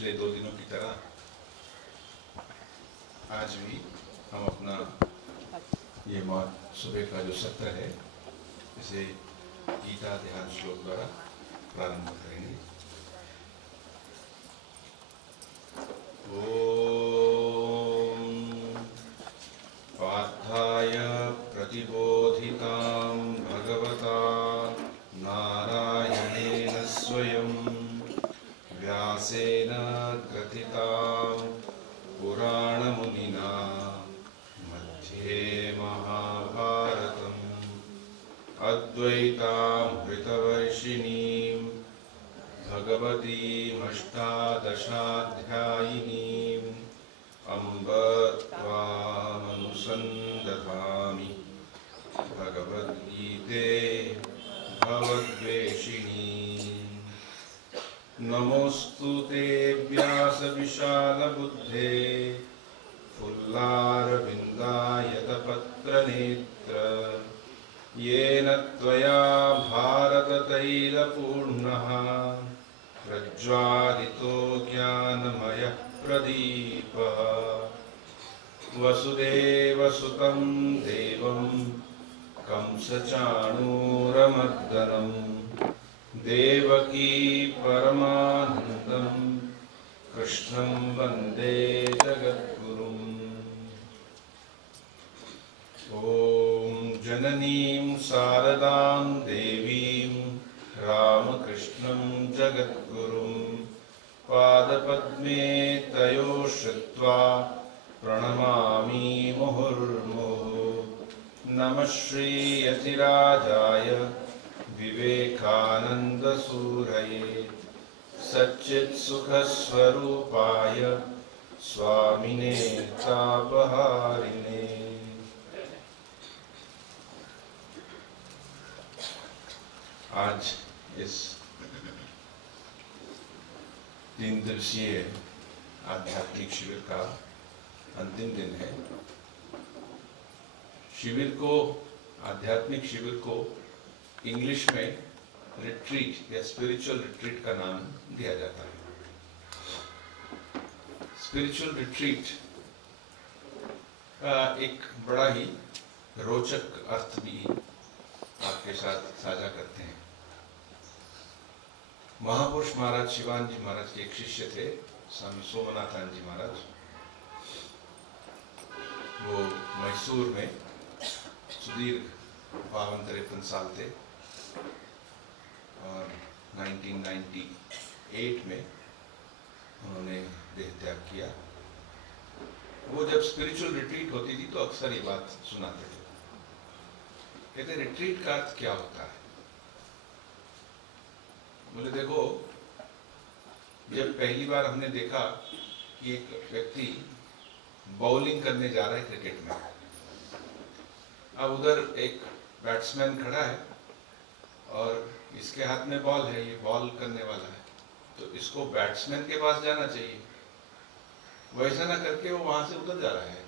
पिछले 2 दिनों की तरह आज भी हम अपना ये सुबह का जो सत्र है इसे गीता ध्यान श्लोक द्वारा प्रारंभ करेंगे। ओम पार्थाय प्रतिबोधितां भगवता नारायणेन स्वयं व्यासेन ग्रथितां पुराणमुनिना मध्ये महाभारतम् अद्वैतामृतवर्षिणीं भगवतीमष्टादशाध्यायिनीम् अम्ब त्वामनुसन्दधामि भगवद्गीते भवद्वेषिणी। नमोऽस्तु ते व्यासविशालबुद्धे फुल्लारविन्दायतपत्रनेत्र येन त्वया भारततैलपूर्णः प्रज्वालितो ज्ञानमयः प्रदीपः। वसुदेवसुतं देवं कंसचाणूरमर्दनं देवकी परमानन्दं कृष्णं वन्दे जगद्गुरुम्। ॐ जननीं शारदां देवीं रामकृष्णं जगद्गुरुं पादपद्मे तयो श्रुत्वा प्रणमामि मुहुर्मुहुः। नमः श्रीयतिराजाय विवेकानन्दसूरये सच्चित्सुखस्वरूपाय स्वामिने तापहारिणे। आज इस 3 दिवसीय आध्यात्मिक शिविर का अंतिम दिन है। आध्यात्मिक शिविर को इंग्लिश में रिट्रीट या स्पिरिचुअल रिट्रीट का नाम दिया जाता है। स्पिरिचुअल रिट्रीट का एक बड़ा ही रोचक अर्थ भी आपके साथ साझा करते हैं। महापुरुष महाराज शिवान जी महाराज के एक शिष्य थे, स्वामी सोमनाथन जी महाराज। वो मैसूर में सुदीर्घ 52-53 साल थे और 1998 में उन्होंने देह त्याग किया। वो जब स्पिरिचुअल रिट्रीट होती थी तो अक्सर ये बात सुनाते थे। कहते रिट्रीट का अर्थ क्या होता है? बोले देखो, जब पहली बार हमने देखा कि एक व्यक्ति बॉलिंग करने जा रहा है क्रिकेट में, अब उधर एक बैट्समैन खड़ा है और इसके हाथ में बॉल है, ये बॉल करने वाला है, तो इसको बैट्समैन के पास जाना चाहिए। वैसा ना करके वो वहां से उतर जा रहा है।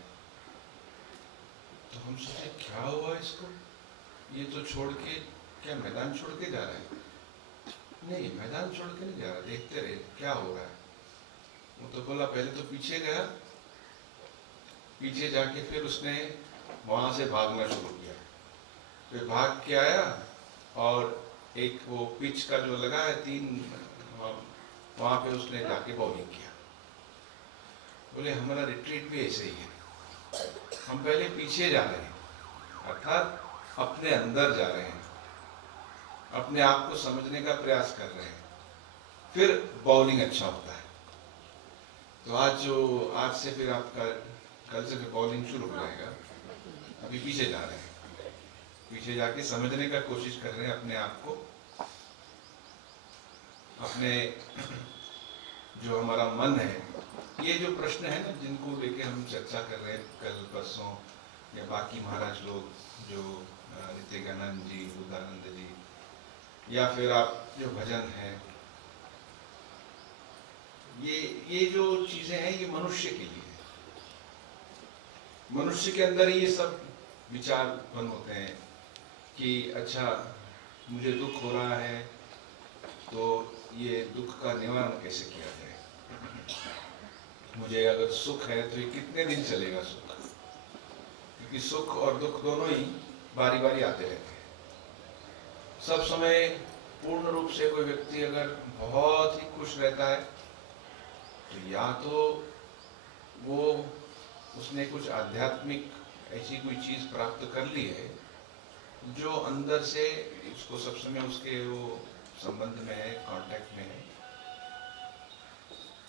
तो हम सोचे क्या हुआ इसको, ये तो छोड़ के क्या मैदान छोड़ के जा रहा है? नहीं, मैदान छोड़ के नहीं जा रहा, देखते रहे क्या हो रहा है। वो तो बोला पहले तो पीछे गया, पीछे जाके फिर उसने वहां से भागना शुरू किया। फिर भाग के आया और एक वो पिच का जो लगा है 3, वहां पे उसने जाके बॉलिंग किया। बोले हमारा रिट्रीट भी ऐसे ही है, हम पहले पीछे जा रहे हैं, अर्थात अपने अंदर जा रहे हैं, अपने आप को समझने का प्रयास कर रहे हैं, फिर बॉलिंग अच्छा होता है। तो आज से फिर आपका कल से फिर बॉलिंग शुरू हो जाएगा। अभी पीछे जा रहे हैं, पीछे जाके समझने का कोशिश कर रहे हैं अपने आप को, अपने जो हमारा मन है। ये जो प्रश्न है ना, जिनको लेके हम चर्चा कर रहे हैं कल परसों, या बाकी महाराज लोग जो नित्यानंद जी, बुद्धानंद जी, या फिर आप जो भजन है, ये जो चीजें हैं ये मनुष्य के लिए है। मनुष्य के अंदर ये सब विचार उत्पन्न होते हैं कि अच्छा मुझे दुख हो रहा है तो ये दुख का निवारण कैसे किया जाए। मुझे अगर सुख है तो ये कितने दिन चलेगा सुख, क्योंकि सुख और दुख दोनों ही बारी बारी आते रहते हैं। सब समय पूर्ण रूप से कोई व्यक्ति अगर बहुत ही खुश रहता है तो या तो वो उसने कुछ आध्यात्मिक ऐसी कोई चीज प्राप्त कर ली है जो अंदर से उसको सब समय उसके वो संबंध में है, कांटेक्ट में है,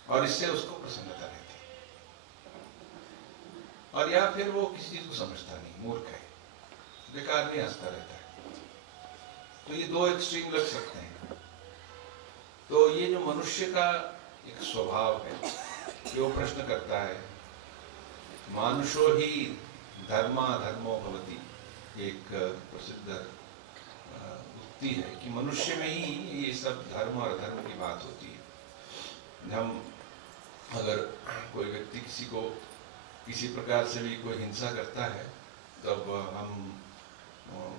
और इससे उसको प्रसन्नता रहती है। और या फिर वो किसी चीज को समझता नहीं, मूर्ख है, बेकार में हंसता रहता है। तो ये दो एक्सट्रीम लग सकते हैं। तो ये जो मनुष्य का एक स्वभाव है कि वो प्रश्न करता है, मानुषो ही धर्मा धर्मो भवति, एक प्रसिद्ध उक्ति है कि मनुष्य में ही ये सब धर्म और धर्म की बात होती है। हम अगर कोई व्यक्ति किसी को किसी प्रकार से भी कोई हिंसा करता है तब हम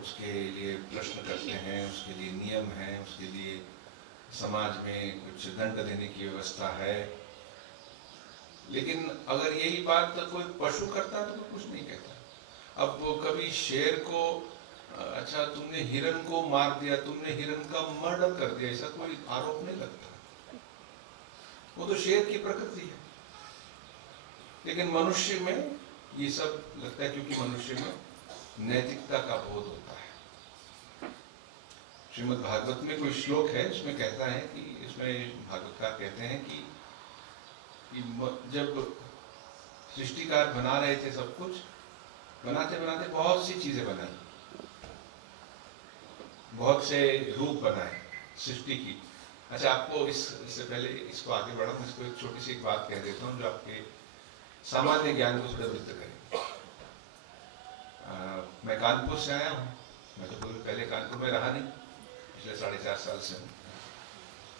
उसके लिए प्रश्न करते हैं, उसके लिए नियम है, उसके लिए समाज में कुछ दंड देने की व्यवस्था है। लेकिन अगर यही बात कोई पशु करता तो कुछ नहीं कहता। अब कभी शेर को, अच्छा तुमने हिरन को मार दिया, तुमने हिरन का मर्डर कर दिया, ऐसा कोई आरोप नहीं लगता। वो तो शेर की प्रकृति है। लेकिन मनुष्य में ये सब लगता है क्योंकि मनुष्य में नैतिकता का बोध होता है। श्रीमद् भागवत में कोई श्लोक है उसमें कहता है कि, इसमें भागवतकार कहते हैं कि जब सृष्टिकार बना रहे थे सब कुछ, बनाते बनाते बहुत सी चीजें बनाई, बहुत से रूप बनाए सृष्टि की। अच्छा, आपको इससे पहले इसको आगे बढ़ा, मैं इसको एक छोटी सी एक बात कह देता हूँ जो आपके सामान्य ज्ञान को प्रवृत्त करे। मैं कानपुर से आया हूँ, मैं तो पहले कानपुर में रहा नहीं, पिछले 4.5 साल से हूँ।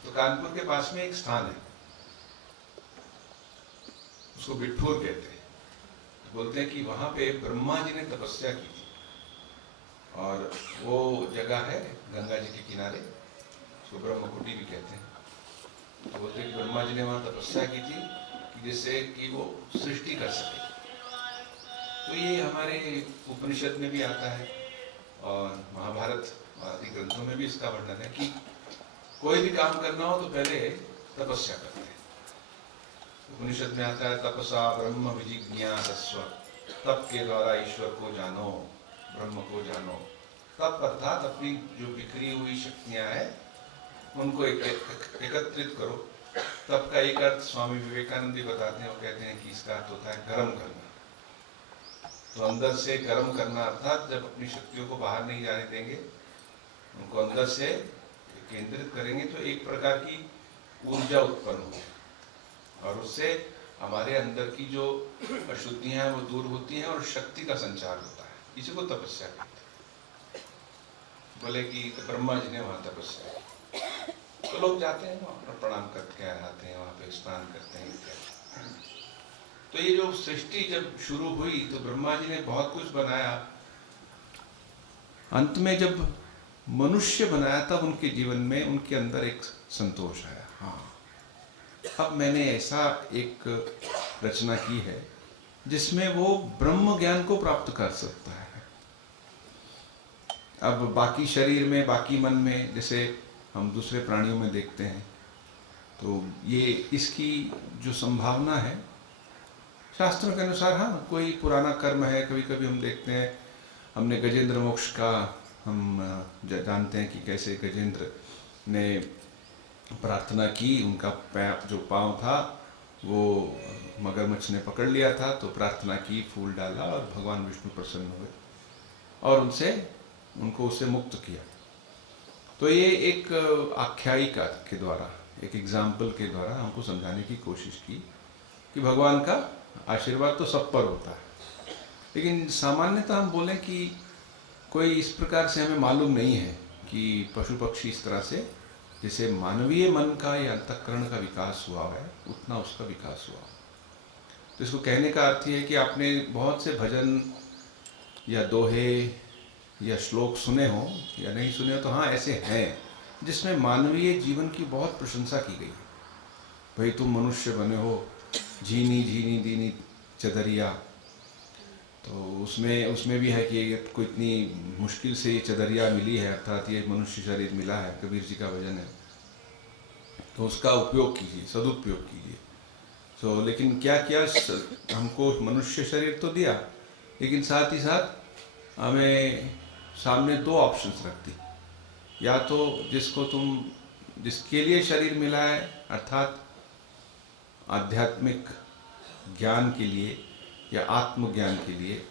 तो कानपुर के पास में एक स्थान है, उसको बिठूर कहते हैं। तो बोलते हैं कि वहां पे ब्रह्मा जी ने तपस्या की थी, और वो जगह है गंगा जी के किनारे, उसको ब्रह्मकुटी भी कहते हैं। तो बोलते हैं कि ब्रह्मा जी ने वहां तपस्या की थी कि जिससे कि वो सृष्टि कर सके। तो ये हमारे उपनिषद में भी आता है और महाभारत आदि ग्रंथों में भी इसका वर्णन है कि कोई भी काम करना हो तो पहले तपस्या करते हैं। उपनिषद में आता है, तपसा ब्रह्म विजिज्ञासस्व, तप के द्वारा ईश्वर को जानो, ब्रह्म को जानो। तप अर्थात अपनी जो बिखरी हुई शक्तियां हैं उनको एकत्रित करो। तप का एक अर्थ स्वामी विवेकानंद भी बताते हैं, वो कहते हैं कि इसका अर्थ होता है गर्म करना। तो अंदर से गर्म करना अर्थात जब अपनी शक्तियों को बाहर नहीं जाने देंगे, उनको अंदर से केंद्रित करेंगे तो एक प्रकार की ऊर्जा उत्पन्न होगी, और उससे हमारे अंदर की जो अशुद्धियां हैं वो दूर होती हैं और शक्ति का संचार होता है। इसी को तपस्या कहते हैं। बोले कि ब्रह्मा जी ने वहां तपस्या की, तो लोग जाते हैं वहां पर प्रणाम करके आते हैं, वहां पे स्नान करते हैं। तो ये जो सृष्टि जब शुरू हुई तो ब्रह्मा जी ने बहुत कुछ बनाया, अंत में जब मनुष्य बनाया तब उनके जीवन में उनके अंदर एक संतोष आया। हाँ, अब मैंने ऐसा एक रचना की है जिसमें वो ब्रह्म ज्ञान को प्राप्त कर सकता है। अब बाकी शरीर में, बाकी मन में, जैसे हम दूसरे प्राणियों में देखते हैं, तो ये इसकी जो संभावना है शास्त्रों के अनुसार, हाँ कोई पुराना कर्म है, कभी कभी हम देखते हैं, हमने गजेंद्र मोक्ष का हम जानते हैं कि कैसे गजेंद्र ने प्रार्थना की, उनका जो पाँव था वो मगरमच्छ ने पकड़ लिया था, तो प्रार्थना की, फूल डाला और भगवान विष्णु प्रसन्न हुए और उनको उससे मुक्त किया। तो ये एक आख्यायिका के द्वारा, एक एग्जाम्पल के द्वारा हमको समझाने की कोशिश की कि भगवान का आशीर्वाद तो सब पर होता है। लेकिन सामान्यतः हम बोलें कि कोई इस प्रकार से हमें मालूम नहीं है कि पशु पक्षी इस तरह से जैसे मानवीय मन का या अंतःकरण का विकास हुआ है उतना उसका विकास हुआ। तो इसको कहने का अर्थ ये है कि आपने बहुत से भजन या दोहे या श्लोक सुने हो या नहीं सुने हो, तो हाँ ऐसे हैं जिसमें मानवीय जीवन की बहुत प्रशंसा की गई है। भाई तुम मनुष्य बने हो, झीनी झीनी दीनी चदरिया, तो उसमें भी है कि को इतनी मुश्किल से ये चदरिया मिली है, अर्थात ये मनुष्य शरीर मिला है, कबीर जी का भजन है, तो उसका उपयोग कीजिए, सदुपयोग कीजिए। तो लेकिन क्या किया, हमको मनुष्य शरीर तो दिया, लेकिन साथ ही साथ हमें सामने दो ऑप्शंस रख दी। या तो जिसके लिए शरीर मिला है, अर्थात आध्यात्मिक ज्ञान के लिए या आत्मज्ञान के लिए,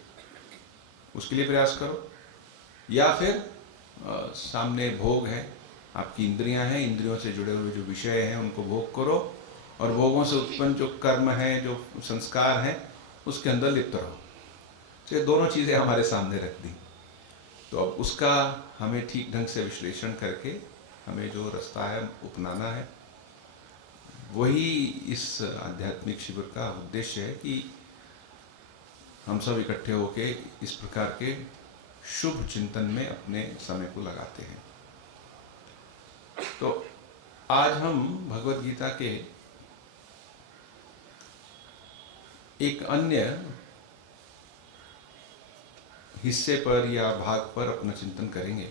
उसके लिए प्रयास करो, या फिर सामने भोग है, आपकी इंद्रियां हैं, इंद्रियों से जुड़े हुए जो विषय हैं उनको भोग करो, और भोगों से उत्पन्न जो कर्म है, जो संस्कार हैं, उसके अंदर लिप्त रहो। तो ये दोनों चीज़ें हमारे सामने रख दी। तो अब उसका हमें ठीक ढंग से विश्लेषण करके हमें जो रास्ता है अपनाना है। वही इस आध्यात्मिक शिविर का उद्देश्य है कि हम सब इकट्ठे होके इस प्रकार के शुभ चिंतन में अपने समय को लगाते हैं। तो आज हम भगवत गीता के एक अन्य हिस्से पर या भाग पर अपना चिंतन करेंगे।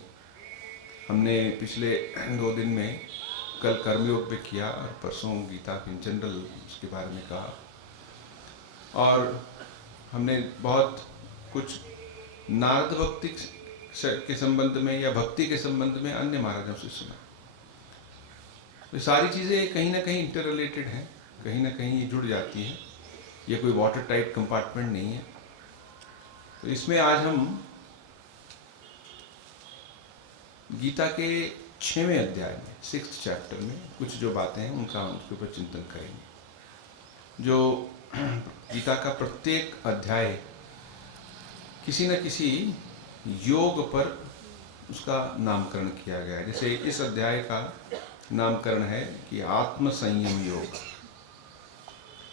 हमने पिछले 2 दिन में कल कर्मयोग पे किया और परसों गीता इन जनरल उसके बारे में कहा, और हमने बहुत कुछ नारद भक्ति के संबंध में या भक्ति के संबंध में अन्य महाराजों से सुना। तो सारी चीज़ें कहीं ना कहीं इंटर रिलेटेड हैं, कहीं ना कहीं ये जुड़ जाती हैं। ये कोई वाटर टाइट कंपार्टमेंट नहीं है। तो इसमें आज हम गीता के 6वें अध्याय में, 6th चैप्टर में कुछ जो बातें हैं उनका उसके ऊपर चिंतन करेंगे। जो गीता का प्रत्येक अध्याय किसी न किसी योग पर उसका नामकरण किया गया है। जैसे इस अध्याय का नामकरण है कि आत्म संयम योग।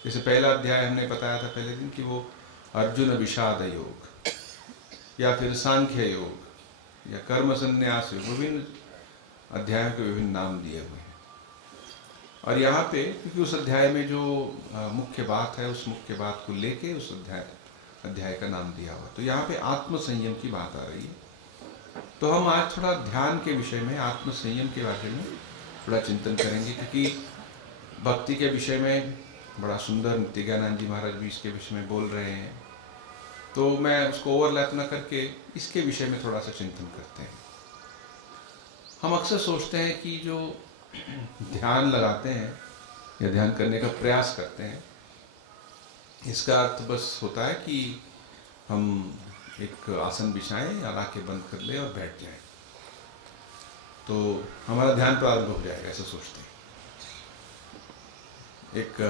जैसे पहला अध्याय हमने बताया था पहले दिन कि वो अर्जुन विषाद योग, या फिर सांख्य योग, या कर्म संन्यास योग, विभिन्न अध्यायों के विभिन्न नाम दिए हुए हैं। और यहाँ पे क्योंकि उस अध्याय में जो मुख्य बात है, उस मुख्य बात को लेके उस अध्याय का नाम दिया हुआ, तो यहाँ पे आत्म संयम की बात आ रही है। तो हम आज थोड़ा ध्यान के विषय में, आत्म संयम के बारे में थोड़ा चिंतन करेंगे, क्योंकि भक्ति के विषय में बड़ा सुंदर नित्यानंद जी महाराज भी इसके विषय में बोल रहे हैं। तो मैं उसको ओवरलैप न करके इसके विषय में थोड़ा सा चिंतन करते हैं। हम अक्सर सोचते हैं कि जो ध्यान लगाते हैं या ध्यान करने का प्रयास करते हैं, इसका अर्थ बस होता है कि हम एक आसन बिछाएं या आंखें बंद कर लें और बैठ जाएं, तो हमारा ध्यान प्रारंभ हो जाएगा, ऐसा सोचते हैं। एक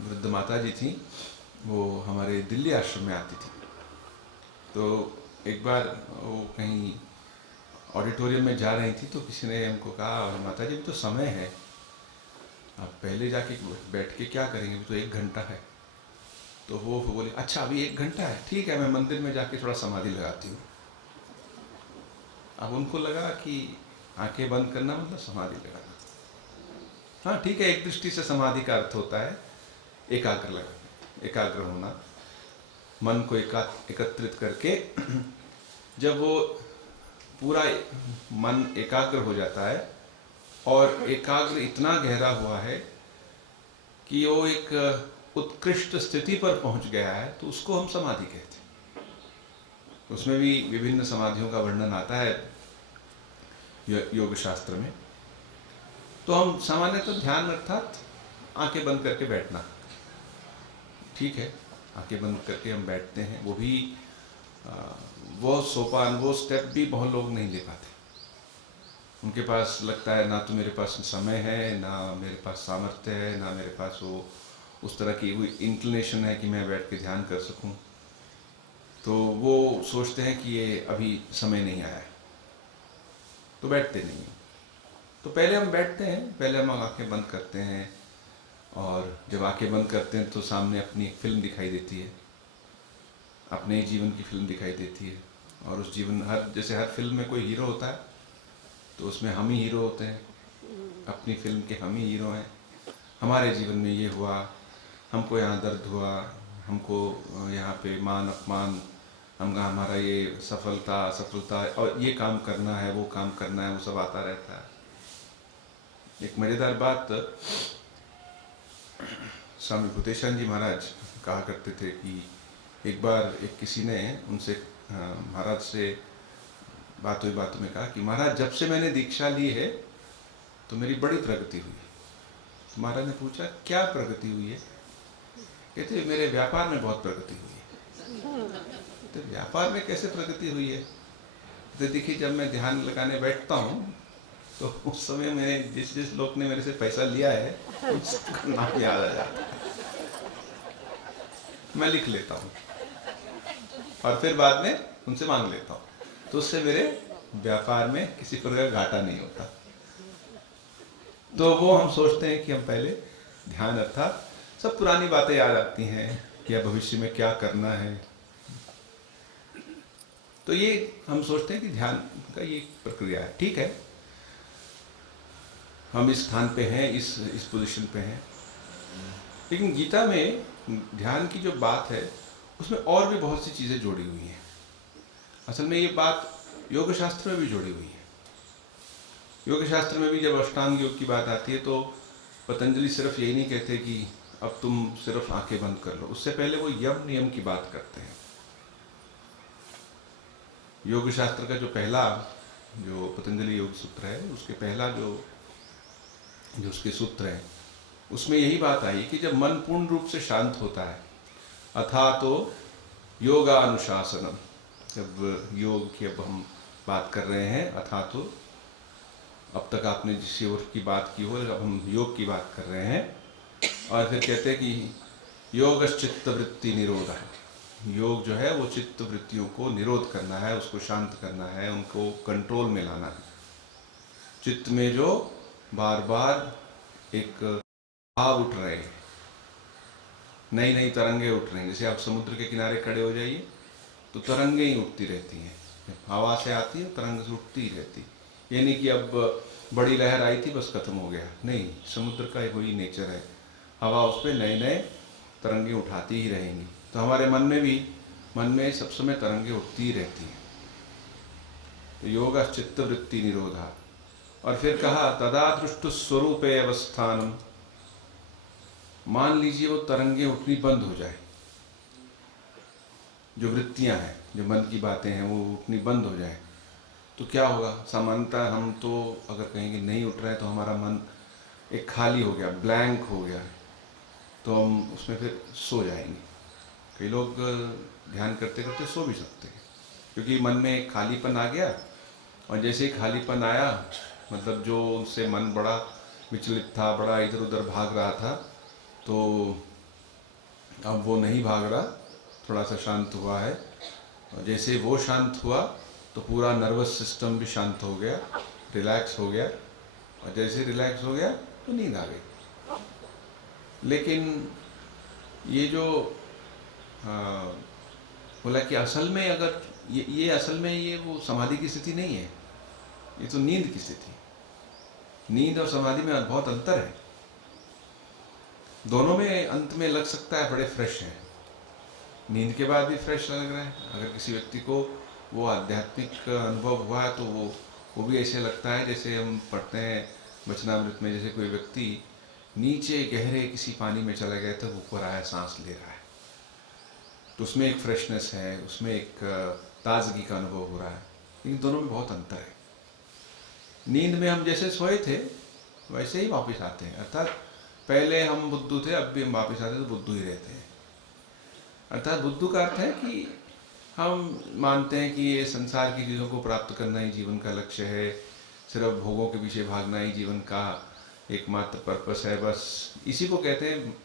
वृद्ध माता जी थी, वो हमारे दिल्ली आश्रम में आती थी। तो एक बार वो कहीं ऑडिटोरियम में जा रही थी, तो किसी ने हमको कहा, माता जी अभी तो समय है, आप पहले जाके बैठ के क्या करेंगे, अभी तो 1 घंटा है। तो वो बोले, अच्छा अभी 1 घंटा है, ठीक है मैं मंदिर में जाके थोड़ा समाधि लगाती हूँ। अब उनको लगा कि आंखें बंद करना मतलब समाधि लगाना। हाँ ठीक है, एक दृष्टि से समाधि का अर्थ होता है एकाग्र होना, मन को एकत्रित करके जब वो पूरा मन एकाग्र हो जाता है और एकाग्र इतना गहरा हुआ है कि वो एक उत्कृष्ट स्थिति पर पहुंच गया है, तो उसको हम समाधि कहते हैं। उसमें भी विभिन्न समाधियों का वर्णन आता है योग शास्त्र में। तो हम सामान्यतः ध्यान अर्थात आंखें बंद करके बैठना, ठीक है, आंखें बंद करके हम बैठते हैं। वो भी वो सोपान, वो स्टेप भी बहुत लोग नहीं ले पाते। उनके पास लगता है ना तो मेरे पास समय है, ना मेरे पास सामर्थ्य है, ना मेरे पास वो उस तरह की कोई इंक्लिनेशन है कि मैं बैठ के ध्यान कर सकूं। तो वो सोचते हैं कि ये अभी समय नहीं आया है, तो बैठते नहीं हैं। तो पहले हम बैठते हैं, पहले हम आंखें बंद करते हैं, और जब आंखें बंद करते हैं तो सामने अपनी एक फिल्म दिखाई देती है, अपने जीवन की फिल्म दिखाई देती है। और उस जीवन, जैसे हर फिल्म में कोई हीरो होता है, तो उसमें हम ही हीरो होते हैं, अपनी फिल्म के हम ही हीरो हैं। हमारे जीवन में ये हुआ, हमको यहाँ दर्द हुआ, हमको यहाँ पे मान अपमान, हमारा ये सफलता असफलता, और ये काम करना है वो काम करना है, वो सब आता रहता है। एक मज़ेदार बात स्वामी भूतेशानंद जी महाराज कहा करते थे कि एक बार एक किसी ने उनसे महाराज से बातों में कहा कि महाराज जब से मैंने दीक्षा ली है तो मेरी बड़ी प्रगति हुई। तो महाराज ने पूछा क्या प्रगति हुई है? कहते मेरे व्यापार में बहुत प्रगति हुई है। तो व्यापार में कैसे प्रगति हुई है? तो देखिए जब मैं ध्यान लगाने बैठता हूँ तो उस समय मैंने जिस लोग ने मेरे से पैसा लिया है उसका नाम याद आ जाता है, मैं लिख लेता हूँ और फिर बाद में उनसे मांग लेता हूँ। तो उससे मेरे व्यापार में किसी प्रकार का घाटा नहीं होता। तो वो हम सोचते हैं कि हम पहले ध्यान, अर्थात सब पुरानी बातें याद आती हैं या भविष्य में क्या करना है। तो ये हम सोचते हैं कि ध्यान का ये प्रक्रिया है, ठीक है, हम इस स्थान पे हैं, इस पोजीशन पे हैं। लेकिन गीता में ध्यान की जो बात है उसमें और भी बहुत सी चीज़ें जोड़ी हुई हैं। असल में ये बात योग शास्त्र में भी जोड़ी हुई है। योग शास्त्र में भी जब अष्टांग योग की बात आती है तो पतंजलि सिर्फ यही नहीं कहते कि अब तुम सिर्फ आंखें बंद कर लो, उससे पहले वो यम नियम की बात करते हैं। योग शास्त्र का जो पहला जो पतंजलि योग सूत्र है उसके पहला जो उसके सूत्र है उसमें यही बात आई कि जब मन पूर्ण रूप से शांत होता है अथा तो योगानुशासनम, जब योग की अब हम बात कर रहे हैं, अथा तो अब तक आपने जिस योग की बात की हो, अब हम योग की बात कर रहे हैं। और फिर कहते हैं कि योगश्चित्त वृत्ति निरोध है, योग जो है वो चित्त वृत्तियों को निरोध करना है, उसको शांत करना है, उनको कंट्रोल में लाना है। चित्त में जो बार बार एक भाव उठ रहे हैं, नई नई तरंगे उठ रही हैं। जैसे आप समुद्र के किनारे खड़े हो जाइए तो तरंगे ही उठती रहती हैं, हवा से आती है तरंग से उठती ही रहती। ये नहीं कि अब बड़ी लहर आई थी बस खत्म हो गया, नहीं, समुद्र का वही नेचर है, हवा उस पर नए नए तरंगे उठाती ही रहेंगी। तो हमारे मन में भी, मन में सब समय तरंगे उठती ही रहती हैं। तो योग चित्त वृत्ति निरोधा। और फिर कहा तदा दृष्टु स्वरूपे अवस्थानम, मान लीजिए वो तरंगे उठनी बंद हो जाए, जो वृत्तियां हैं, जो मन की बातें हैं वो उठनी बंद हो जाए, तो क्या होगा? सामान्यतः हम तो अगर कहेंगे नहीं उठ रहे हैं तो हमारा मन एक खाली हो गया, ब्लैंक हो गया, तो हम उसमें फिर सो जाएंगे। कई लोग ध्यान करते करते सो भी सकते हैं, क्योंकि मन में एक खालीपन आ गया, और जैसे ही खालीपन आया, मतलब जो उससे मन बड़ा विचलित था, बड़ा इधर उधर भाग रहा था, तो अब वो नहीं भाग रहा, थोड़ा सा शांत हुआ है। और जैसे वो शांत हुआ तो पूरा नर्वस सिस्टम भी शांत हो गया, रिलैक्स हो गया, और जैसे रिलैक्स हो गया तो नींद आ गई। लेकिन ये जो बोला कि असल में अगर ये असल में ये वो समाधि की स्थिति नहीं है, ये तो नींद की स्थिति। नींद और समाधि में बहुत अंतर है। दोनों में अंत में लग सकता है बड़े फ्रेश हैं, नींद के बाद भी फ्रेश लग रहा है। अगर किसी व्यक्ति को वो आध्यात्मिक अनुभव हुआ है तो वो भी ऐसे लगता है जैसे हम पढ़ते हैं वचनामृत में, जैसे कोई व्यक्ति नीचे गहरे किसी पानी में चला गया तो ऊपर आया सांस ले रहा है, तो उसमें एक फ्रेशनेस है, उसमें एक ताजगी का अनुभव हो रहा है। लेकिन दोनों में बहुत अंतर है। नींद में हम जैसे सोए थे वैसे ही वापस आते हैं, अर्थात पहले हम बुद्धू थे, अब भी हम वापस आते तो बुद्धू ही रहते हैं। अर्थात बुद्धू का अर्थ है कि हम मानते हैं कि ये संसार की चीज़ों को प्राप्त करना ही जीवन का लक्ष्य है, सिर्फ भोगों के पीछे भागना ही जीवन का एकमात्र पर्पस है, बस इसी को कहते हैं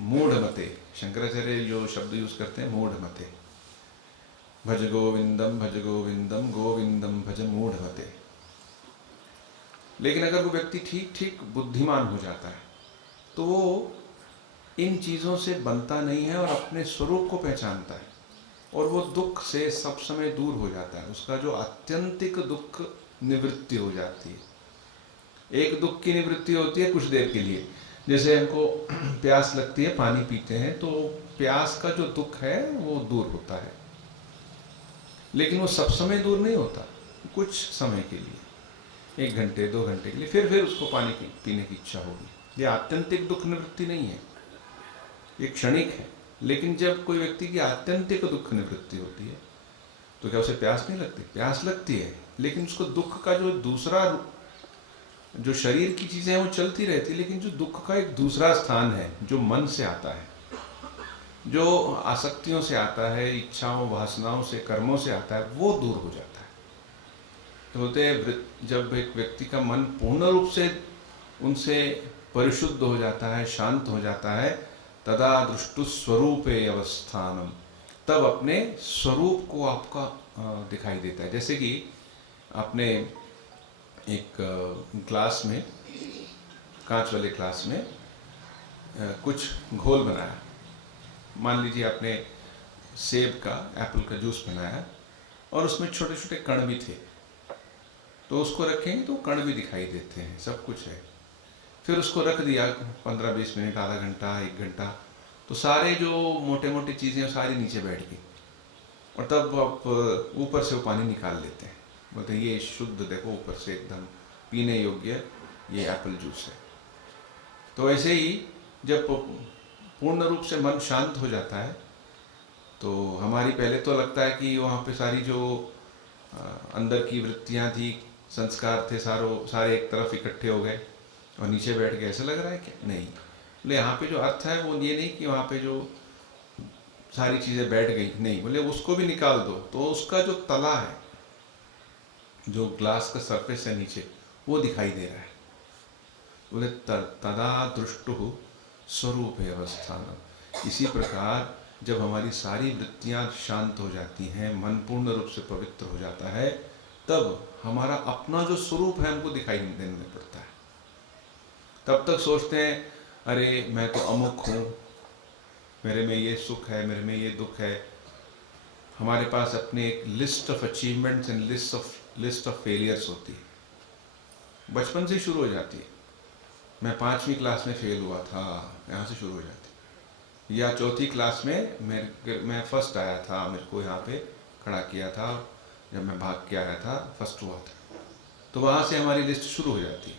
मूढ़ मते। शंकराचार्य जो शब्द यूज करते हैं मूढ़ मते, भज गोविंदम गोविंदम भज मूढ़ मते। लेकिन अगर वो व्यक्ति ठीक ठीक बुद्धिमान हो जाता है तो वो इन चीज़ों से बनता नहीं है और अपने स्वरूप को पहचानता है, और वो दुख से सब समय दूर हो जाता है। उसका जो आत्यंतिक दुख निवृत्ति हो जाती है। एक दुख की निवृत्ति होती है कुछ देर के लिए, जैसे हमको प्यास लगती है, पानी पीते हैं तो प्यास का जो दुख है वो दूर होता है, लेकिन वो सब समय दूर नहीं होता, कुछ समय के लिए, 1 घंटे 2 घंटे के लिए, फिर उसको पानी पीने की इच्छा होगी। ये आत्यंतिक दुख निवृत्ति नहीं है, ये क्षणिक है। लेकिन जब कोई व्यक्ति की आत्यंतिक दुख निवृत्ति होती है तो क्या उसे प्यास नहीं लगती? प्यास लगती है, लेकिन उसको दुख का जो दूसरा, जो शरीर की चीजें हैं वो चलती रहती, लेकिन जो दुख का एक दूसरा स्थान है जो मन से आता है, जो आसक्तियों से आता है, इच्छाओं वासनाओं से, कर्मों से आता है, वो दूर हो जाता है। तो बोलते हैं जब एक व्यक्ति का मन पूर्ण रूप से उनसे परिशुद्ध हो जाता है, शांत हो जाता है, तदा दृष्टु स्वरूपे अवस्थानम, तब अपने स्वरूप को आपका दिखाई देता है। जैसे कि आपने एक ग्लास में, कांच वाले ग्लास में कुछ घोल बनाया, मान लीजिए आपने सेब का, एप्पल का जूस बनाया और उसमें छोटे छोटे कण भी थे, तो उसको रखेंगे तो कण भी दिखाई देते हैं, सब कुछ है। फिर उसको रख दिया 15-20 मिनट, आधा घंटा, 1 घंटा, तो सारे जो मोटे मोटे चीज़ें सारी नीचे बैठ गई, और तब आप ऊपर से वो पानी निकाल लेते हैं, बोलते हैं ये शुद्ध, देखो ऊपर से एकदम पीने योग्य ये एप्पल जूस है। तो ऐसे ही जब पूर्ण रूप से मन शांत हो जाता है तो हमारी, पहले तो लगता है कि वहाँ पे सारी जो अंदर की वृत्तियाँ थी, संस्कार थे, सारे एक तरफ इकट्ठे हो गए और नीचे बैठ गए, ऐसा लग रहा है क्या? नहीं, बोले यहाँ पे जो अर्थ है वो ये नहीं कि वहाँ पे जो सारी चीज़ें बैठ गई, नहीं, बोले उसको भी निकाल दो तो उसका जो तला है, जो ग्लास का सरफेस है नीचे, वो दिखाई दे रहा है। बोले तदा दृष्टु स्वरूप है अवस्थान। इसी प्रकार जब हमारी सारी वृत्तियां शांत हो जाती हैं, मन पूर्ण रूप से पवित्र हो जाता है, तब हमारा अपना जो स्वरूप है हमको दिखाई देने पड़ता है। तब तक सोचते हैं अरे मैं तो अमुक हूँ, मेरे में ये सुख है, मेरे में ये दुख है। हमारे पास अपने एक list of achievements and list of failures होती है, बचपन से शुरू हो जाती है। मैं 5वीं क्लास में फेल हुआ था, यहाँ से शुरू हो जाती, या 4थी क्लास में मैं फर्स्ट आया था, मेरे को यहाँ पे खड़ा किया था, जब मैं भाग के आया था फर्स्ट हुआ था। तो वहाँ से हमारी लिस्ट शुरू हो जाती है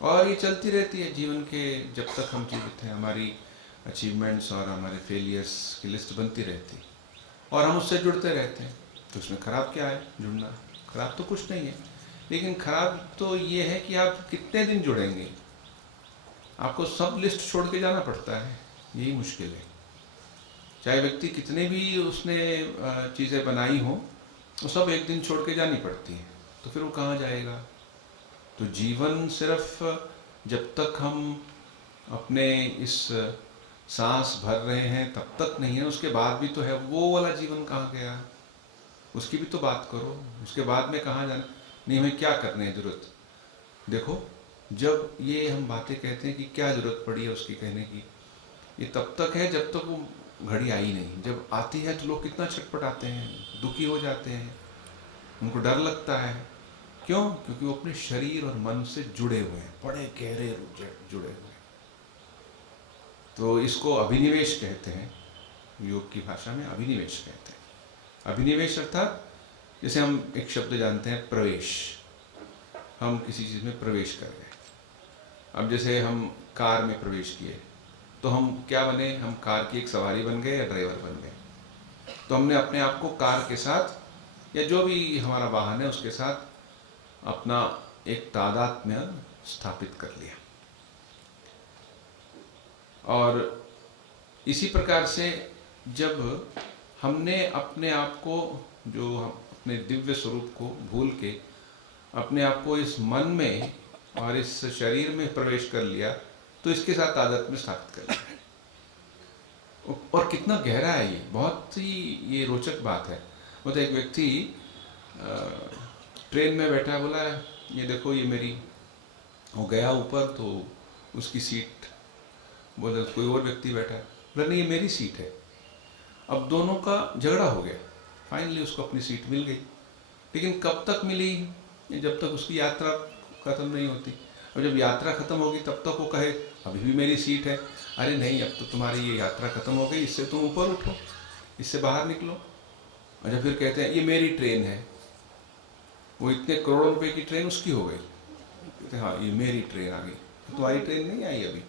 और ये चलती रहती है जीवन के, जब तक हम जीवित हैं हमारी अचीवमेंट्स और हमारे फेलियर्स की लिस्ट बनती रहती है और हम उससे जुड़ते रहते हैं। तो उसमें ख़राब क्या है? जुड़ना खराब तो कुछ नहीं है, लेकिन खराब तो ये है कि आप कितने दिन जुड़ेंगे। आपको सब लिस्ट छोड़ के जाना पड़ता है, यही मुश्किल है। चाहे व्यक्ति कितने भी उसने चीज़ें बनाई हो, वो सब एक दिन छोड़ के जानी पड़ती है, तो फिर वो कहाँ जाएगा? तो जीवन सिर्फ जब तक हम अपने इस सांस भर रहे हैं तब तक नहीं है, उसके बाद भी तो है। वो वाला जीवन कहाँ गया? उसकी भी तो बात करो। उसके बाद में कहाँ जाना? नहीं, हमें क्या करने की जरूरत? देखो, जब ये हम बातें कहते हैं कि क्या जरूरत पड़ी है उसकी कहने की, ये तब तक है जब तक वो घड़ी आई नहीं। जब आती है तो लोग कितना छटपटाते हैं, दुखी हो जाते हैं, उनको डर लगता है। क्यों? क्योंकि वो अपने शरीर और मन से जुड़े हुए हैं, बड़े गहरे रूप से जुड़े हुए हैं। तो इसको अभिनिवेश कहते हैं, योग की भाषा में अभिनिवेश कहते हैं। अभिनिवेश अर्थात जैसे हम एक शब्द जानते हैं प्रवेश, हम किसी चीज़ में प्रवेश कर गए। अब जैसे हम कार में प्रवेश किए तो हम क्या बने? हम कार की एक सवारी बन गए या ड्राइवर बन गए। तो हमने अपने आप को कार के साथ या जो भी हमारा वाहन है उसके साथ अपना एक तादात्म्य स्थापित कर लिया। और इसी प्रकार से जब हमने अपने आप को, जो अपने दिव्य स्वरूप को भूल के अपने आप को इस मन में और इस शरीर में प्रवेश कर लिया, तो इसके साथ तादात्म्य स्थापित कर लिया। और कितना गहरा है ये, बहुत ही ये रोचक बात है। मतलब एक व्यक्ति ट्रेन में बैठा, बोला ये देखो ये मेरी, वो गया ऊपर तो उसकी सीट, बोला कोई और व्यक्ति बैठा है, बोला नहीं ये मेरी सीट है। अब दोनों का झगड़ा हो गया, फाइनली उसको अपनी सीट मिल गई। लेकिन कब तक मिली? जब तक उसकी यात्रा खत्म नहीं होती। और जब यात्रा खत्म होगी तब तक वो कहे अभी भी मेरी सीट है। अरे नहीं, अब तो तुम्हारी ये यात्रा खत्म हो गई, इससे तुम ऊपर उठो, इससे बाहर निकलो। अच्छा, फिर कहते हैं ये मेरी ट्रेन है। वो इतने करोड़ों रुपए की ट्रेन उसकी हो गई, कहते हाँ ये मेरी ट्रेन आ गई। तो तुम्हारी ट्रेन नहीं आई अभी।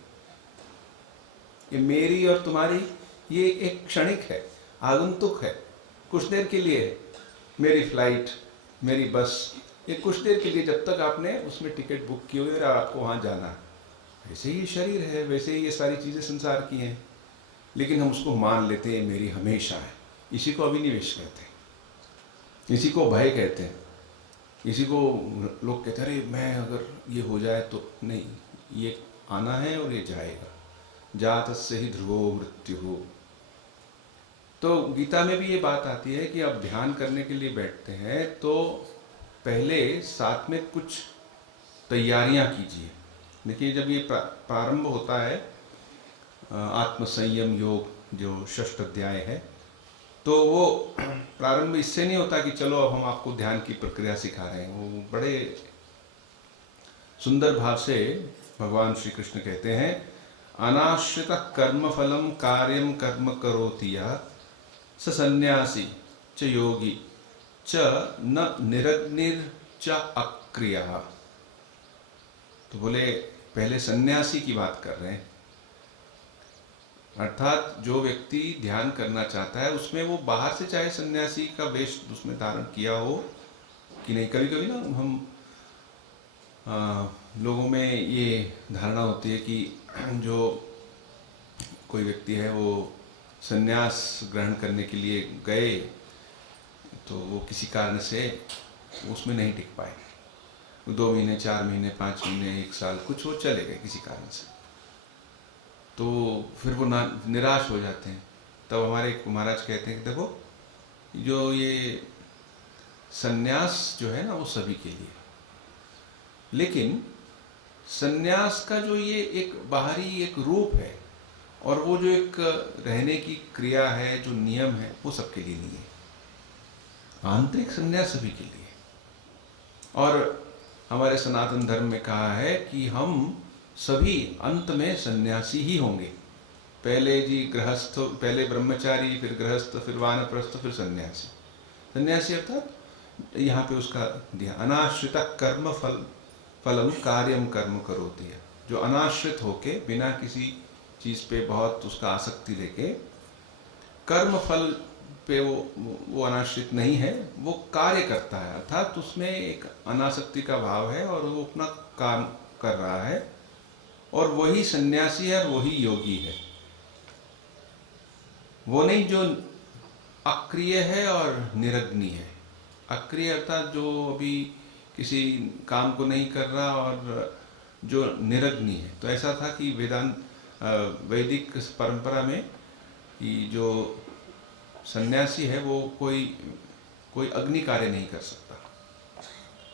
ये मेरी और तुम्हारी ये एक क्षणिक है, आगंतुक है, कुछ देर के लिए है। मेरी फ्लाइट, मेरी बस, ये कुछ देर के लिए, जब तक आपने उसमें टिकट बुक की हुई और आपको वहाँ जाना है। वैसे ही शरीर है, वैसे ही ये सारी चीज़ें संसार की हैं, लेकिन हम उसको मान लेते हैं मेरी हमेशा है। इसी को अभिनिवेश कहते हैं, इसी को भय कहते हैं, इसी को लोग कहते हैं अरे मैं अगर ये हो जाए तो। नहीं, ये आना है और ये जाएगा। जातस्य ही ध्रुवो मृत्यु हो। तो गीता में भी ये बात आती है कि आप ध्यान करने के लिए बैठते हैं तो पहले साथ में कुछ तैयारियां कीजिए। देखिए, जब ये प्रारंभ होता है आत्मसंयम योग जो 6ठ अध्याय है, तो वो प्रारंभ इससे नहीं होता कि चलो अब हम आपको ध्यान की प्रक्रिया सिखा रहे हैं। वो बड़े सुंदर भाव से भगवान श्री कृष्ण कहते हैं, अनाश्रित कर्म फलम कार्यम कर्म करोति यः स सन्यासी च योगी च न निरग्निर च अक्रिया। तो बोले पहले सन्यासी की बात कर रहे हैं, अर्थात जो व्यक्ति ध्यान करना चाहता है उसमें वो बाहर से चाहे सन्यासी का वेश उसमें धारण किया हो कि नहीं। कभी कभी ना हम लोगों में ये धारणा होती है कि जो कोई व्यक्ति है वो सन्यास ग्रहण करने के लिए गए तो वो किसी कारण से उसमें नहीं टिक पाए। 2 महीने, 4 महीने, 5 महीने, 1 साल, कुछ वो चले गए किसी कारण से, तो फिर वो निराश हो जाते हैं। तब हमारे एक महाराज कहते हैं कि देखो, जो ये सन्यास जो है ना वो सभी के लिए, लेकिन सन्यास का जो ये एक बाहरी एक रूप है और वो जो एक रहने की क्रिया है, जो नियम है, वो सबके लिए नहीं है। आंतरिक सन्यास सभी के लिए। और हमारे सनातन धर्म में कहा है कि हम सभी अंत में सन्यासी ही होंगे। पहले जी गृहस्थ, पहले ब्रह्मचारी, फिर गृहस्थ, फिर वानप्रस्थ, फिर सन्यासी। सन्यासी अर्थात यहाँ पे उसका दिया, अनाश्रित कर्म फलम कार्यम कर्म करोति है। जो अनाश्रित होके, बिना किसी चीज पे बहुत उसका आसक्ति लेके, कर्म फल पे वो अनाश्रित नहीं है, वो कार्य करता है, अर्थात उसमें एक अनासक्ति का भाव है और वो अपना काम कर रहा है, और वही सन्यासी है और वही योगी है। वो नहीं जो अक्रिय है और निरग्नि है। अक्रिय अर्थात जो अभी किसी काम को नहीं कर रहा, और जो निरग्नि है। तो ऐसा था कि वैदिक परंपरा में कि जो सन्यासी है वो कोई अग्नि कार्य नहीं कर सकता।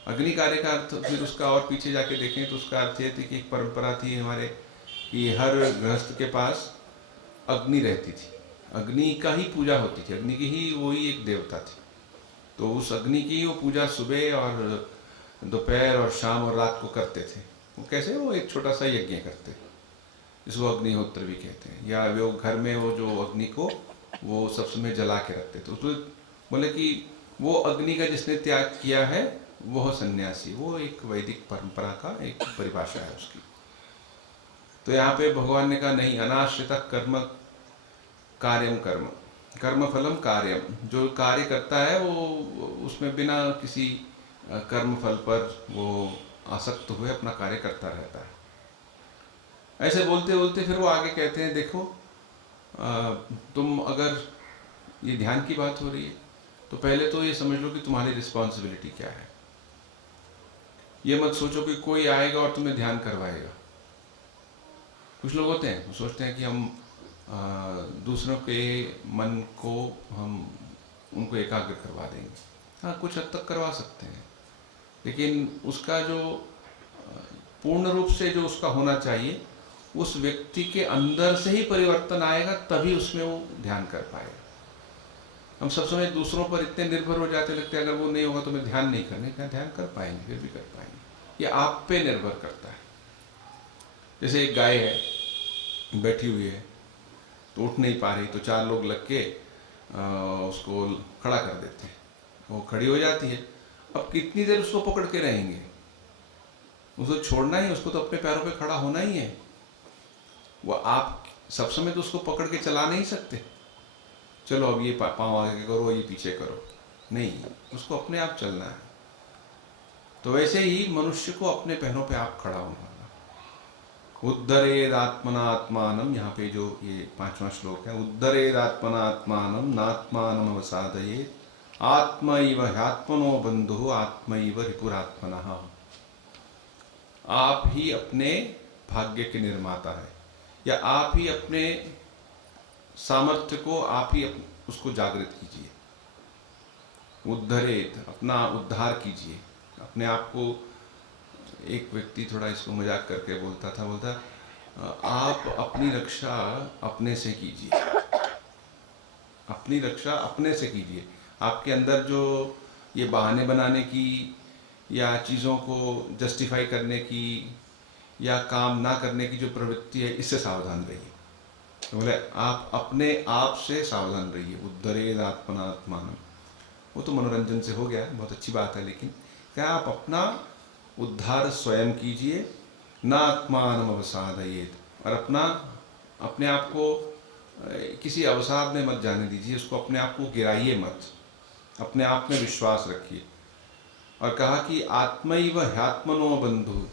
अग्नि कार्य का अर्थ फिर उसका और पीछे जाके देखें तो उसका अर्थ ये थी कि एक परंपरा थी हमारे कि हर गृहस्थ के पास अग्नि रहती थी, अग्नि का ही पूजा होती थी, अग्नि की ही वही एक देवता थी। तो उस अग्नि की वो पूजा सुबह और दोपहर और शाम और रात को करते थे। वो कैसे, वो एक छोटा सा यज्ञ करते, जिसको अग्निहोत्र भी कहते हैं। या वो घर में वो जो अग्नि को वो सब समय जला के रखते थे। उसमें बोले कि वो अग्नि का जिसने त्याग किया है वह सन्यासी। वो एक वैदिक परंपरा का एक परिभाषा है उसकी। तो यहाँ पे भगवान ने कहा नहीं, अनाश्रित कर्म कार्यम कर्म, कर्म फलम कार्यम। जो कार्य करता है वो उसमें बिना किसी कर्म फल पर वो आसक्त हुए अपना कार्य करता रहता है। ऐसे बोलते बोलते फिर वो आगे कहते हैं, देखो तुम अगर ये ध्यान की बात हो रही है तो पहले तो ये समझ लो कि तुम्हारी रिस्पॉन्सिबिलिटी क्या है। ये मत सोचो कि कोई आएगा और तुम्हें ध्यान करवाएगा। कुछ लोग होते हैं, वो सोचते हैं कि हम दूसरों के मन को हम उनको एकाग्र करवा देंगे। हाँ, कुछ हद तक करवा सकते हैं, लेकिन उसका जो पूर्ण रूप से जो उसका होना चाहिए, उस व्यक्ति के अंदर से ही परिवर्तन आएगा, तभी उसमें वो ध्यान कर पाएगा। हम सब समय दूसरों पर इतने निर्भर हो जाते, लगते हैं अगर वो नहीं होगा तो मैं ध्यान नहीं करने का, ध्यान कर पाएंगे, फिर भी कर पाएंगे। ये आप पे निर्भर करता है। जैसे एक गाय है, बैठी हुई है, तो उठ नहीं पा रही, तो 4 लोग लग के उसको खड़ा कर देते हैं, वो खड़ी हो जाती है। अब कितनी देर उसको पकड़ के रहेंगे? उसको छोड़ना ही, उसको तो अपने पैरों पे खड़ा होना ही है। वो आप सब समय तो उसको पकड़ के चला नहीं सकते, चलो अब ये पाँव आगे करो, ये पीछे करो, नहीं, उसको अपने आप चलना है। तो वैसे ही मनुष्य को अपने पैरों पे आप खड़ा होना। उद्धरेद आत्मनात्मानम, यहाँ पे जो ये 5वां श्लोक है, उद्धरेद आत्मनात्मानम नात्मानम अवसादयेत आत्मैव ह्यात्मनो बंधु आत्मैव रिपुरात्मनः। आप ही अपने भाग्य के निर्माता है, या आप ही अपने सामर्थ्य को आप ही उसको जागृत कीजिए। उद्धरेत, अपना उद्धार कीजिए अपने आप को। एक व्यक्ति थोड़ा इसको मजाक करके बोलता था, बोलता आप अपनी रक्षा अपने से कीजिए, अपनी रक्षा अपने से कीजिए। आपके अंदर जो ये बहाने बनाने की या चीज़ों को जस्टिफाई करने की या काम ना करने की जो प्रवृत्ति है, इससे सावधान रहिए। तो बोले आप अपने आप से सावधान रहिए। उद्धरेद आत्मनात्मानम, वो तो मनोरंजन से हो गया, बहुत अच्छी बात है, लेकिन क्या आप अपना उद्धार स्वयं कीजिए। न आत्मानम अवसादयेत, और अपने आप को किसी अवसाद में मत जाने दीजिए, उसको अपने आप को गिराइए मत, अपने आप में विश्वास रखिए। और कहा कि आत्मैव ह्यात्मनो बंधु,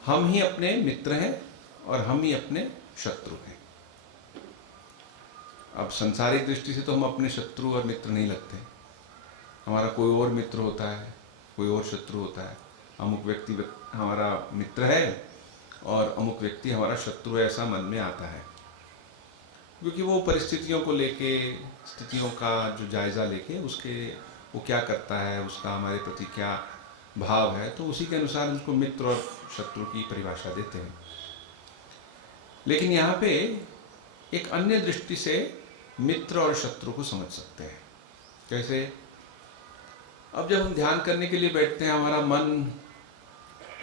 हम ही अपने मित्र हैं और हम ही अपने शत्रु हैं। अब संसारिक दृष्टि से तो हम अपने शत्रु और मित्र नहीं लगते, हमारा कोई और मित्र होता है, कोई और शत्रु होता है। अमुक व्यक्ति हमारा मित्र है और अमुक व्यक्ति हमारा शत्रु है, ऐसा मन में आता है, क्योंकि वो परिस्थितियों को लेके, स्थितियों का जो जायज़ा लेके उसके वो क्या करता है, उसका हमारे प्रति क्या भाव है, तो उसी के अनुसार उसको मित्र और शत्रु की परिभाषा देते हैं। लेकिन यहाँ पे एक अन्य दृष्टि से मित्र और शत्रु को समझ सकते हैं। कैसे? अब जब हम ध्यान करने के लिए बैठते हैं, हमारा मन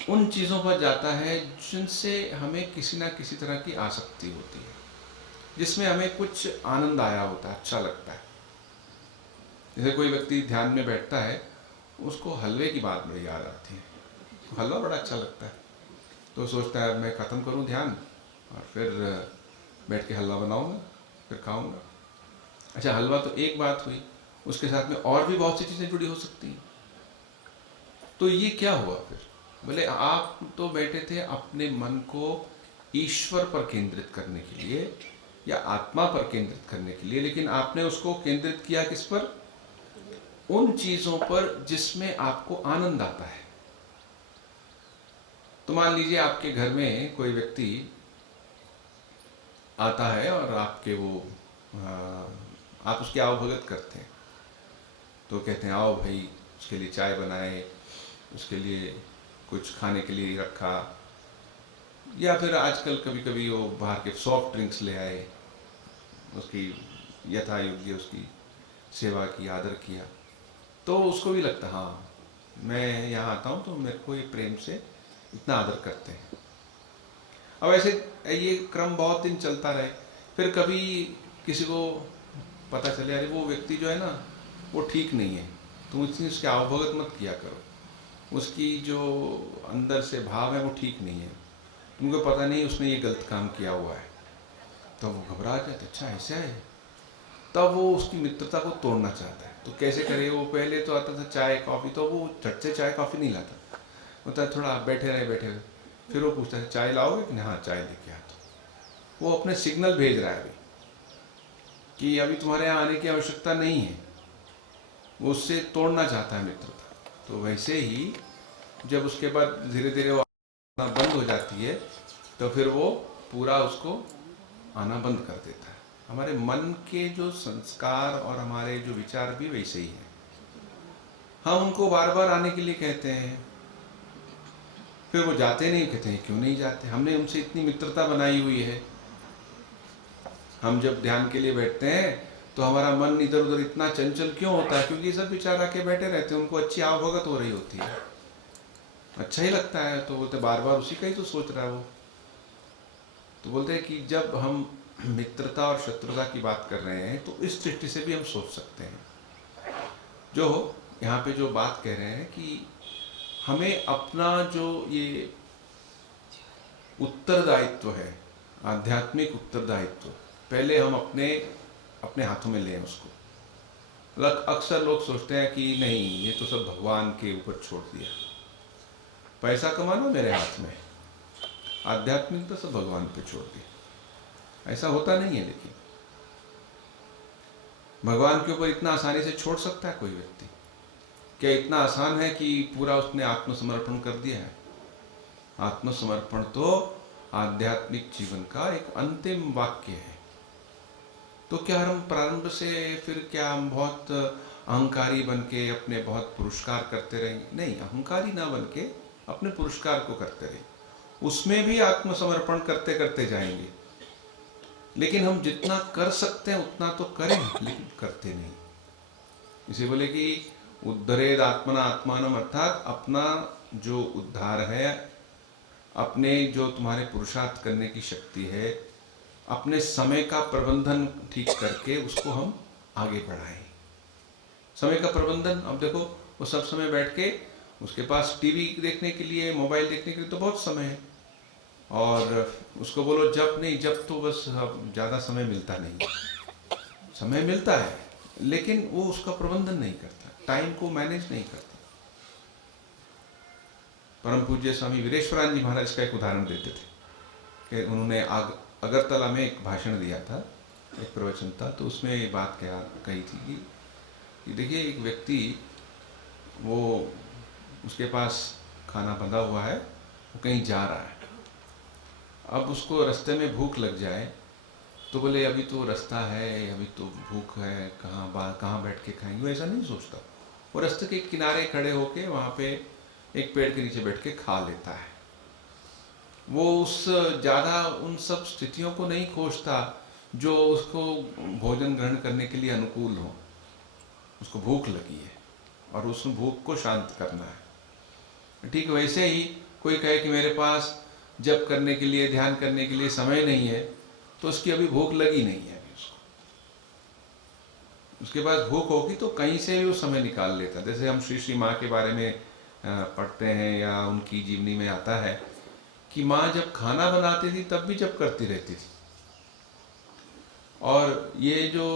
उन चीज़ों पर जाता है जिनसे हमें किसी ना किसी तरह की आसक्ति होती है, जिसमें हमें कुछ आनंद आया होता है, अच्छा लगता है। जैसे कोई व्यक्ति ध्यान में बैठता है, उसको हलवे की बात बड़ी याद आती है, तो हलवा बड़ा अच्छा लगता है, तो सोचता है मैं ख़त्म करूं ध्यान और फिर बैठ के हलवा बनाऊंगा, फिर खाऊंगा। अच्छा, हलवा तो एक बात हुई, उसके साथ में और भी बहुत सी चीज़ें जुड़ी हो सकती हैं। तो ये क्या हुआ फिर? बोले आप तो बैठे थे अपने मन को ईश्वर पर केंद्रित करने के लिए या आत्मा पर केंद्रित करने के लिए, लेकिन आपने उसको केंद्रित किया किस पर? उन चीज़ों पर जिसमें आपको आनंद आता है। तो मान लीजिए आपके घर में कोई व्यक्ति आता है और आपके वो आप उसकी आवभगत करते हैं, तो कहते हैं आओ भाई, उसके लिए चाय बनाए, उसके लिए कुछ खाने के लिए रखा, या फिर आजकल कभी कभी वो बाहर के सॉफ्ट ड्रिंक्स ले आए, उसकी यथा योग्य उसकी सेवा की, आदर किया, तो उसको भी लगता हाँ मैं यहाँ आता हूँ तो मेरे को ये प्रेम से इतना आदर करते हैं। अब ऐसे ये क्रम बहुत दिन चलता रहे, फिर कभी किसी को पता चले अरे वो व्यक्ति जो है ना वो ठीक नहीं है, तुम इसलिए उसके आवभगत मत किया करो, उसकी जो अंदर से भाव है वो ठीक नहीं है, तुमको पता नहीं उसने ये गलत काम किया हुआ है। तो वो घबरा जाते, अच्छा ऐसा है, तब वो उसकी मित्रता को तोड़ना चाहता है। तो कैसे करे? वो पहले तो आता था चाय कॉफ़ी, तो वो झट से चाय कॉफ़ी नहीं लाता, होता है थोड़ा बैठे रहे, फिर वो पूछता है चाय लाओगे कि नहीं? हाँ चाय लेके आता। वो अपने सिग्नल भेज रहा है अभी कि अभी तुम्हारे यहाँ आने की आवश्यकता नहीं है, वो उससे तोड़ना चाहता है मित्रता। तो वैसे ही जब उसके बाद धीरे धीरे वो आना बंद हो जाती है, तो फिर वो पूरा उसको आना बंद कर देता है। हमारे मन के जो संस्कार और हमारे जो विचार भी वैसे ही हैं, हम उनको बार बार आने के लिए कहते हैं, फिर वो जाते नहीं, कहते हैं क्यों नहीं जाते, हमने उनसे इतनी मित्रता बनाई हुई है। हम जब ध्यान के लिए बैठते हैं तो हमारा मन इधर उधर इतना चंचल क्यों होता है? क्योंकि ये सब विचार आके बैठे रहते हैं, उनको अच्छी आवभगत हो रही होती है। अच्छा ही लगता है। तो बोलते बार बार उसी का ही तो सोच रहा है वो। तो बोलते हैं कि जब हम मित्रता और शत्रुता की बात कर रहे हैं तो इस दृष्टि से भी हम सोच सकते हैं। जो यहाँ पे जो बात कह रहे हैं कि हमें अपना जो ये उत्तरदायित्व है, आध्यात्मिक उत्तरदायित्व, पहले हम अपने अपने हाथों में लें उसको। अक्सर लोग सोचते हैं कि नहीं, ये तो सब भगवान के ऊपर छोड़ दिया, पैसा कमाना मेरे हाथ में, आध्यात्मिक तो सब भगवान पे छोड़ दिया। ऐसा होता नहीं है। लेकिन भगवान के ऊपर इतना आसानी से छोड़ सकता है कोई व्यक्ति? क्या इतना आसान है कि पूरा उसने आत्मसमर्पण कर दिया है? आत्मसमर्पण तो आध्यात्मिक जीवन का एक अंतिम वाक्य है। तो क्या हम प्रारंभ से फिर क्या हम बहुत अहंकारी बन के अपने बहुत पुरस्कार करते रहेंगे? नहीं, अहंकारी ना बन के अपने पुरस्कार को करते रहेंगे, उसमें भी आत्मसमर्पण करते करते जाएंगे। लेकिन हम जितना कर सकते हैं उतना तो करें, लेकिन करते नहीं। इसे बोले कि उद्धरेद आत्मना आत्मानम, अर्थात अपना जो उद्धार है, अपने जो तुम्हारे पुरुषार्थ करने की शक्ति है, अपने समय का प्रबंधन ठीक करके उसको हम आगे बढ़ाएं। समय का प्रबंधन, अब देखो वो सब समय बैठ के उसके पास टीवी देखने के लिए, मोबाइल देखने के लिए तो बहुत समय है, और उसको बोलो जब नहीं, जब तो बस अब ज़्यादा समय मिलता नहीं। समय मिलता है लेकिन वो उसका प्रबंधन नहीं करता, टाइम को मैनेज नहीं करता। परम पूज्य स्वामी वीरेश्वरानंद जी महाराज का एक उदाहरण देते थे कि उन्होंने अगरतला में एक भाषण दिया था, एक प्रवचन था, तो उसमें ये बात कही थी कि देखिए एक व्यक्ति, वो उसके पास खाना बंधा हुआ है, वो कहीं जा रहा है, अब उसको रास्ते में भूख लग जाए तो बोले अभी तो रास्ता है, अभी तो भूख है, कहाँ बैठ के खाएंगे, वो ऐसा नहीं सोचता। वो रास्ते के किनारे खड़े होके वहाँ पे एक पेड़ के नीचे बैठ के खा लेता है। वो उस ज़्यादा उन सब स्थितियों को नहीं खोजता जो उसको भोजन ग्रहण करने के लिए अनुकूल हो। उसको भूख लगी है और उस भूख को शांत करना है। ठीक वैसे ही कोई कहे कि मेरे पास जप करने के लिए, ध्यान करने के लिए समय नहीं है, तो उसकी अभी भूख लगी नहीं है। अभी उसके पास भूख होगी तो कहीं से भी वो समय निकाल लेता। जैसे हम श्री श्री माँ के बारे में पढ़ते हैं या उनकी जीवनी में आता है कि माँ जब खाना बनाती थी तब भी जप करती रहती थी। और ये जो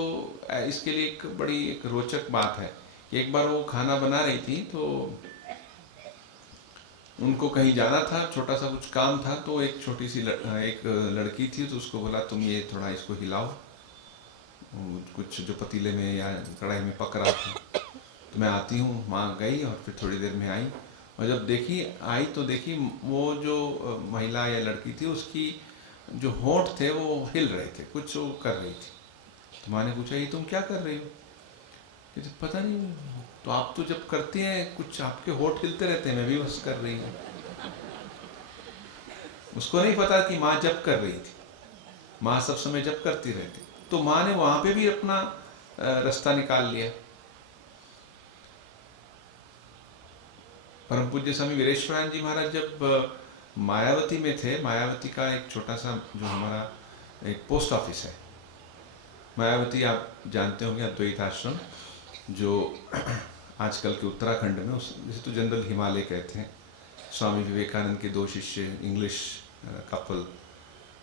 इसके लिए एक बड़ी एक रोचक बात है कि एक बार वो खाना बना रही थी तो उनको कहीं जाना था, छोटा सा कुछ काम था, तो एक छोटी सी एक लड़की थी, तो उसको बोला तुम ये थोड़ा इसको हिलाओ, कुछ जो पतीले में या कढ़ाई में पक रहा था, तो मैं आती हूँ। माँ गई और फिर थोड़ी देर में आई, और जब आई तो देखी वो जो महिला या लड़की थी उसकी जो होंठ थे वो हिल रहे थे, कुछ वो कर रही थी। तो माँ ने पूछा ये तुम क्या कर रही हो? कहते पता नहीं, तो आप तो जब करती हैं कुछ आपके होंठ हिलते रहते हैं, मैं भी बस कर रही हूँ। उसको नहीं पता कि माँ जप कर रही थी, माँ सब समय जप करती रहती। तो माँ ने वहां पे भी अपना रास्ता निकाल लिया। परम पूज्य स्वामी वीरेश्वरानंद जी महाराज जब मायावती में थे, मायावती का एक छोटा सा जो हमारा एक पोस्ट ऑफिस है, मायावती आप जानते होंगे, अद्वैत आश्रम जो आजकल के उत्तराखंड में, जिसे तो जनरल हिमालय कहते हैं। स्वामी विवेकानंद के दो शिष्य, English couple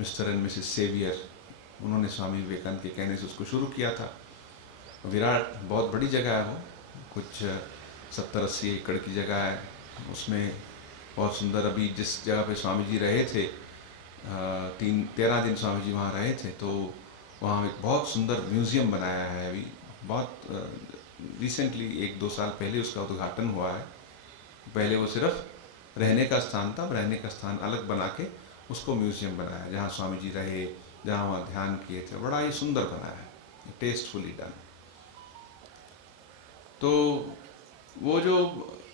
Mr and Mrs Sevier, उन्होंने स्वामी विवेकानंद के कहने से उसको शुरू किया था। विराट बहुत बड़ी जगह है वो, कुछ 70-80 एकड़ की जगह है। उसमें बहुत सुंदर, अभी जिस जगह पे स्वामी जी रहे थे 13 दिन स्वामी जी वहाँ रहे थे, तो वहाँ एक बहुत सुंदर म्यूज़ियम बनाया है। अभी बहुत रिसेंटली 1-2 साल पहले उसका उद्घाटन हुआ है। पहले वो सिर्फ रहने का स्थान था, रहने का स्थान अलग बना के उसको म्यूज़ियम बनाया, जहाँ स्वामी जी रहे, जहाँ वहाँ ध्यान किए थे। बड़ा ही सुंदर बनाया है, टेस्टफुली डन। तो वो जो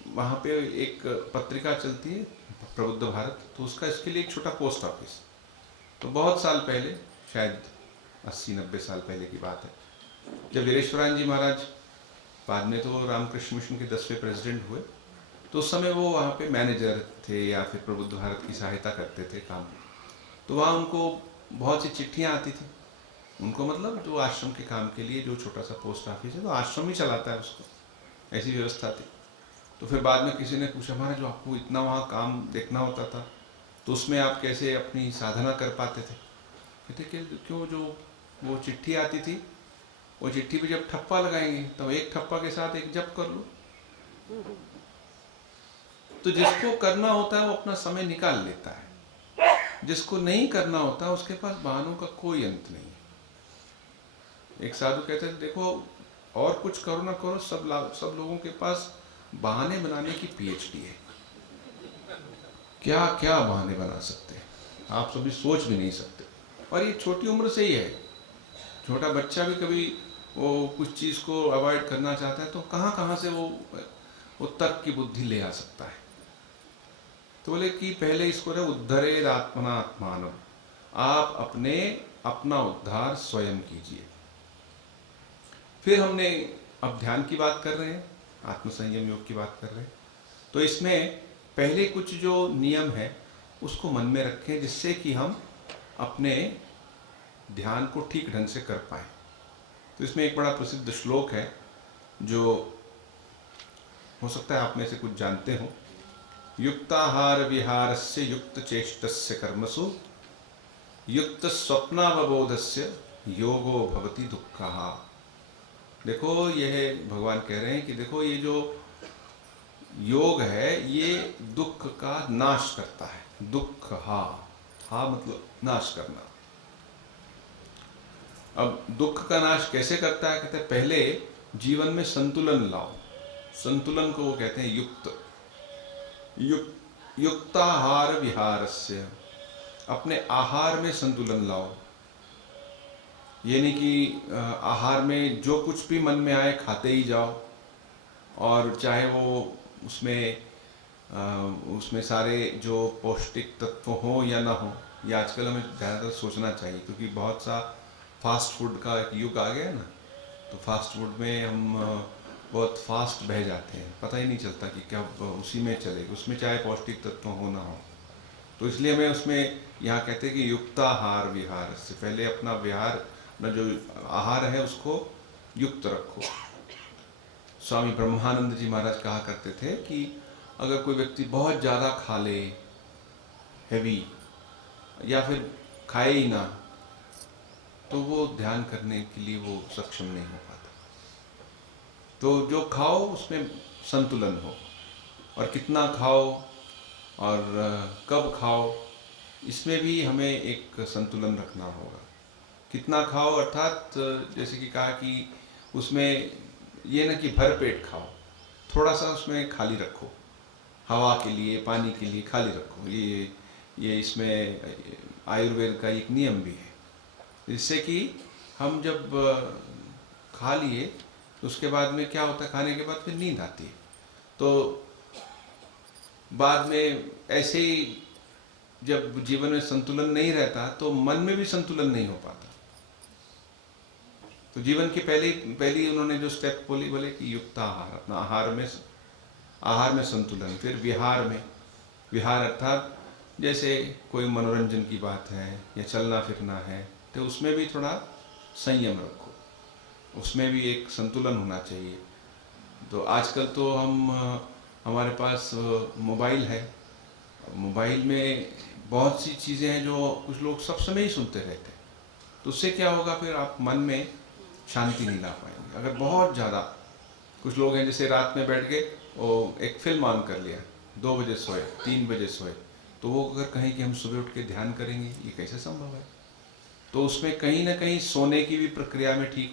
वहाँ पे एक पत्रिका चलती है प्रबुद्ध भारत, तो उसका इसके लिए एक छोटा पोस्ट ऑफिस, तो बहुत साल पहले, शायद 80-90 साल पहले की बात है, जब वीरेश्वरानंद जी महाराज बाद में तो रामकृष्ण मिशन के 10वें प्रेसिडेंट हुए, तो उस समय वो वहाँ पे मैनेजर थे या फिर प्रबुद्ध भारत की सहायता करते थे काम। तो वहाँ उनको बहुत सी चिट्ठियाँ आती थी। उनको मतलब जो आश्रम के काम के लिए जो छोटा सा पोस्ट ऑफिस है तो आश्रम ही चलाता है उसको, ऐसी व्यवस्था थी। तो फिर बाद में किसी ने पूछा, महाराज जो आपको इतना वहाँ काम देखना होता था तो उसमें आप कैसे अपनी साधना कर पाते थे? कहते कि क्यों, जो वो चिट्ठी आती थी, वो चिट्ठी पे जब ठप्पा लगाएंगे तो एक ठप्पा के साथ एक जप कर लो। तो जिसको करना होता है वो अपना समय निकाल लेता है, जिसको नहीं करना होता उसके पास बहानों का कोई अंत नहीं है। एक साधु कहते थे, देखो और कुछ करो ना करो, सब लोगों के पास बहाने बनाने की पीएचडी है। क्या क्या बहाने बना सकते हैं आप सभी सोच भी नहीं सकते। और ये छोटी उम्र से ही है। छोटा बच्चा भी कभी वो कुछ चीज़ को अवॉइड करना चाहता है तो कहाँ कहाँ से वो तर्क की बुद्धि ले आ सकता है। तो बोले कि पहले इसको रहे उद्धरेद आत्मना आत्मानम, आप अपना उद्धार स्वयं कीजिए। फिर हमने अब ध्यान की बात कर रहे हैं, आत्मसंयम योग की बात कर रहे हैं। तो इसमें पहले कुछ जो नियम है उसको मन में रखें, जिससे कि हम अपने ध्यान को ठीक ढंग से कर पाए। तो इसमें एक बड़ा प्रसिद्ध श्लोक है जो हो सकता है आप में से कुछ जानते हो। युक्ताहार विहारस्य युक्त चेष्टस्य कर्मसु युक्त स्वप्नावबोधस्य योगो भवति दुःखः। देखो यह भगवान कह रहे हैं कि देखो ये जो योग है ये दुख का नाश करता है। दुख हा मतलब नाश करना। अब दुख का नाश कैसे करता है? कहते हैं पहले जीवन में संतुलन लाओ। संतुलन को वो कहते हैं युक्ताहार विहारस्य, अपने आहार में संतुलन लाओ। ये नहीं कि आहार में जो कुछ भी मन में आए खाते ही जाओ, और चाहे वो उसमें सारे जो पौष्टिक तत्व हो या ना हो। ये आजकल हमें ज़्यादातर सोचना चाहिए, क्योंकि बहुत सा फास्ट फूड का एक युग आ गया है ना। तो फास्ट फूड में हम बहुत फास्ट बह जाते हैं, पता ही नहीं चलता कि क्या उसी में चले, उसमें चाहे पौष्टिक तत्व हो ना हो। तो इसलिए हमें उसमें यहाँ कहते हैं कि युक्ताहार विहार से पहले अपना विहार, अपना जो आहार है उसको युक्त रखो। स्वामी ब्रह्मानंद जी महाराज कहा करते थे कि अगर कोई व्यक्ति बहुत ज़्यादा खा ले हैवी, या फिर खाए ही ना, तो वो ध्यान करने के लिए वो सक्षम नहीं हो पाता। तो जो खाओ उसमें संतुलन हो, और कितना खाओ और कब खाओ, इसमें भी हमें एक संतुलन रखना होगा। कितना खाओ अर्थात जैसे कि कहा कि उसमें ये न कि भर पेट खाओ, थोड़ा सा उसमें खाली रखो, हवा के लिए पानी के लिए खाली रखो। ये इसमें आयुर्वेद का एक नियम भी है, जिससे कि हम जब खा लिए तो उसके बाद में क्या होता है, खाने के बाद फिर नींद आती है। तो बाद में ऐसे ही जब जीवन में संतुलन नहीं रहता तो मन में भी संतुलन नहीं हो पाता। तो जीवन की पहली उन्होंने जो स्टेप बोले कि युक्त आहार, अपना आहार में संतुलन। फिर विहार अर्थात जैसे कोई मनोरंजन की बात है या चलना फिरना है, तो उसमें भी थोड़ा संयम रखो, उसमें भी एक संतुलन होना चाहिए। तो आजकल तो हमारे पास मोबाइल है, मोबाइल में बहुत सी चीज़ें हैं जो कुछ लोग सब समय ही सुनते रहते हैं। तो उससे क्या होगा, फिर आप मन में शांति नहीं ला पाएंगे। अगर बहुत ज़्यादा, कुछ लोग हैं जैसे रात में बैठ के वो एक फिल्म ऑन कर लिया, 2 बजे सोए, 3 बजे सोए, तो वो अगर कहें कि हम सुबह उठ के ध्यान करेंगे, ये कैसे संभव है? तो उसमें कहीं ना कहीं सोने की भी प्रक्रिया में ठीक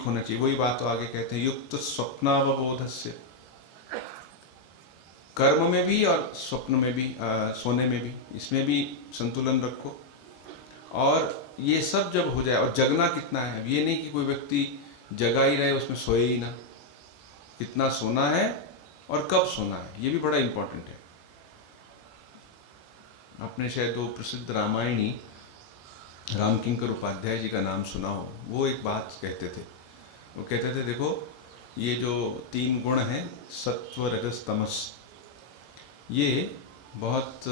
होना चाहिए। वही बात तो आगे कहते हैं युक्त स्वप्नावबोधस्य, कर्म में भी और स्वप्न में भी, सोने में भी, इसमें भी संतुलन रखो। और ये सब जब हो जाए, और जगना कितना है, ये नहीं कि कोई व्यक्ति जगा ही रहे उसमें सोए ही ना। कितना सोना है और कब सोना है, ये भी बड़ा इंपॉर्टेंट है। आपने शायद वो प्रसिद्ध रामायणी रामकिंकर उपाध्याय जी का नाम सुना हो। वो एक बात कहते थे, वो कहते थे देखो ये जो 3 गुण हैं, सत्व रजस तमस, ये बहुत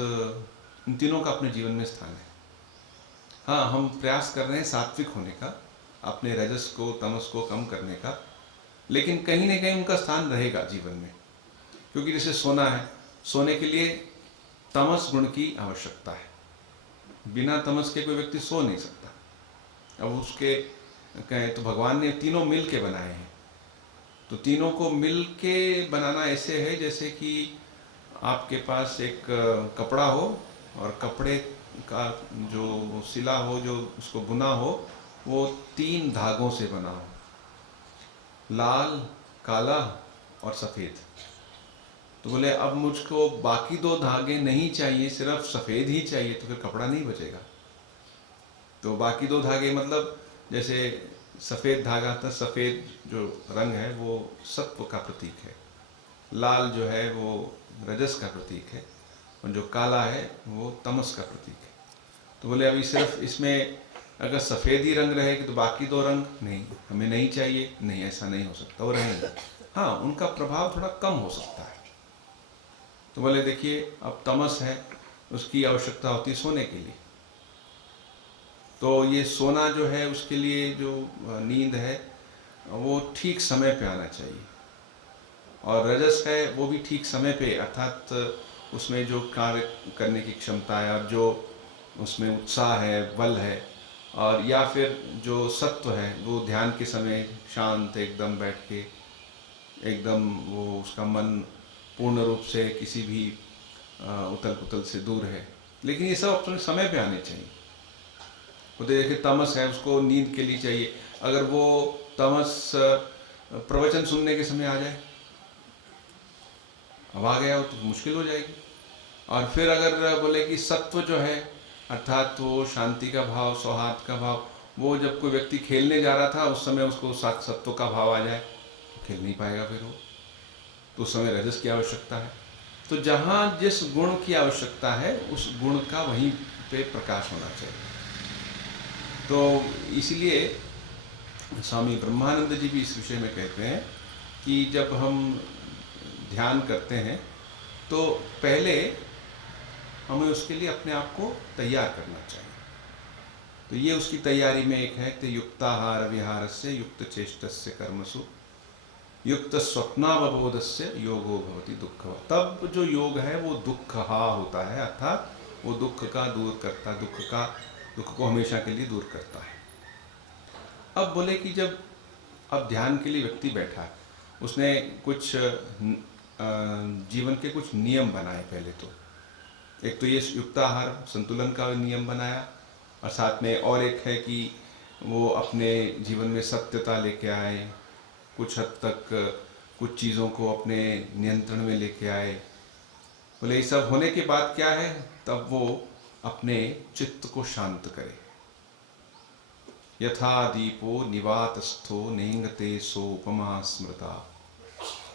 इन तीनों का अपने जीवन में स्थान है। हाँ, हम प्रयास कर रहे हैं सात्विक होने का, अपने रजस को तमस को कम करने का, लेकिन कहीं ना कहीं उनका स्थान रहेगा जीवन में। क्योंकि जैसे सोना है, सोने के लिए तमस गुण की आवश्यकता है। बिना तमस के कोई व्यक्ति सो नहीं सकता। अब उसके कहें तो भगवान ने तीनों मिल के बनाए हैं, तो तीनों को मिल के बनाना ऐसे है जैसे कि आपके पास एक कपड़ा हो और कपड़े का जो सिला हो, जो उसको बुना हो, वो 3 धागों से बना हो, लाल, काला और सफ़ेद। तो बोले अब मुझको बाकी 2 धागे नहीं चाहिए, सिर्फ सफ़ेद ही चाहिए, तो फिर कपड़ा नहीं बचेगा। तो बाकी 2 धागे मतलब जैसे सफ़ेद धागा था, सफ़ेद जो रंग है वो सत्व का प्रतीक है, लाल जो है वो रजस का प्रतीक है, और जो काला है वो तमस का प्रतीक है। तो बोले अभी सिर्फ इसमें अगर सफ़ेद ही रंग रहेगी तो बाकी 2 रंग नहीं, हमें नहीं चाहिए। नहीं, ऐसा नहीं हो सकता, वो रहेंगे। हाँ, उनका प्रभाव थोड़ा कम हो सकता है। तो बोले देखिए अब तमस है, उसकी आवश्यकता होती है सोने के लिए। तो ये सोना जो है उसके लिए जो नींद है वो ठीक समय पे आना चाहिए, और रजस है वो भी ठीक समय पे, अर्थात उसमें जो कार्य करने की क्षमता है और जो उसमें उत्साह है, बल है, और या फिर जो सत्व है वो ध्यान के समय शांत एकदम बैठ के एकदम वो उसका मन पूर्ण रूप से किसी भी उथल पुथल से दूर है। लेकिन ये सब अपने समय पे आने चाहिए। वो देखिए तमस है, उसको नींद के लिए चाहिए। अगर वो तमस प्रवचन सुनने के समय आ जाए, अब आ गया हो तो मुश्किल हो जाएगी। और फिर अगर बोले कि सत्व जो है अर्थात वो शांति का भाव, सौहार्द का भाव, वो जब कोई व्यक्ति खेलने जा रहा था उस समय उसको सत्व का भाव आ जाए तो खेल नहीं पाएगा फिर वो, तो उस समय रजस की आवश्यकता है। तो जहाँ जिस गुण की आवश्यकता है उस गुण का वहीं पे प्रकाश होना चाहिए। तो इसलिए स्वामी ब्रह्मानंद जी भी इस विषय में कहते हैं कि जब हम ध्यान करते हैं तो पहले हमें उसके लिए अपने आप को तैयार करना चाहिए। तो ये उसकी तैयारी में एक है कि युक्ताहार विहारस्य युक्त चेष्टस्य कर्मसु युक्त स्वप्नावबोधस्य योगो भवति दुःखः। तब जो योग है वो दुःखहा होता है, अर्थात वो दुख का दूर करता, दुख को हमेशा के लिए दूर करता है। अब बोले कि जब अब ध्यान के लिए व्यक्ति बैठा, उसने कुछ जीवन के कुछ नियम बनाए। पहले तो एक तो ये युक्ताहार संतुलन का नियम बनाया, और साथ में और एक है कि वो अपने जीवन में सत्यता लेके आए, कुछ हद तक कुछ चीज़ों को अपने नियंत्रण में लेके आए। बोले ये सब होने के बाद क्या है, तब वो अपने चित्त को शांत करे। यथा दीपो निवातस्थो नेंगते सो उपमा स्मृता।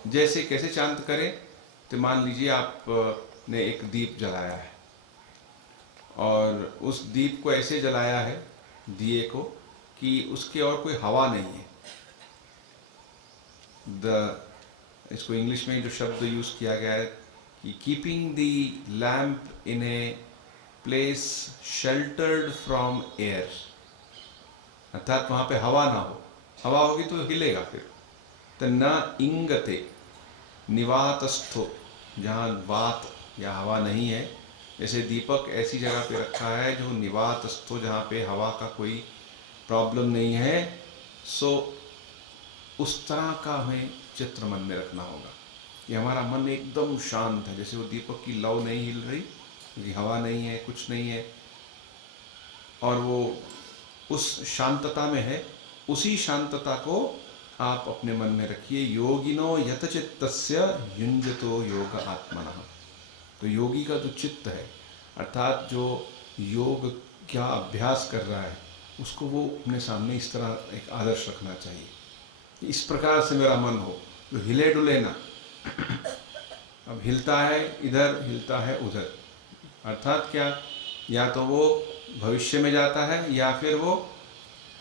जैसे कैसे शांत करें, तो मान लीजिए आप ने एक दीप जलाया है, और उस दीप को ऐसे जलाया है, दिए को, कि उसके और कोई हवा नहीं है। इसको इंग्लिश में जो शब्द यूज़ किया गया है कि keeping the lamp in a place sheltered from air, अर्थात वहाँ पे हवा ना हो, हवा होगी तो हिलेगा फिर। तो न इंगते निवातस्थो, जहाँ वात या हवा नहीं है, जैसे दीपक ऐसी जगह पे रखा है जो निवातस्थो, जहाँ पे हवा का कोई प्रॉब्लम नहीं है, सो उस तरह का हमें चित्र मन में रखना होगा कि हमारा मन एकदम शांत है, जैसे वो दीपक की लौ नहीं हिल रही, क्योंकि हवा नहीं है, कुछ नहीं है, और वो उस शांतता में है। उसी शांतता को आप अपने मन में रखिए। योगिनो यतचित्तस्य युञ्जतो योग आत्मनः। तो योगी का जो चित्त है, अर्थात जो योग क्या अभ्यास कर रहा है, उसको वो अपने सामने इस तरह एक आदर्श रखना चाहिए कि इस प्रकार से मेरा मन हो, जो हिले डुले ना। अब हिलता है इधर, हिलता है उधर, अर्थात क्या, या तो वो भविष्य में जाता है, या फिर वो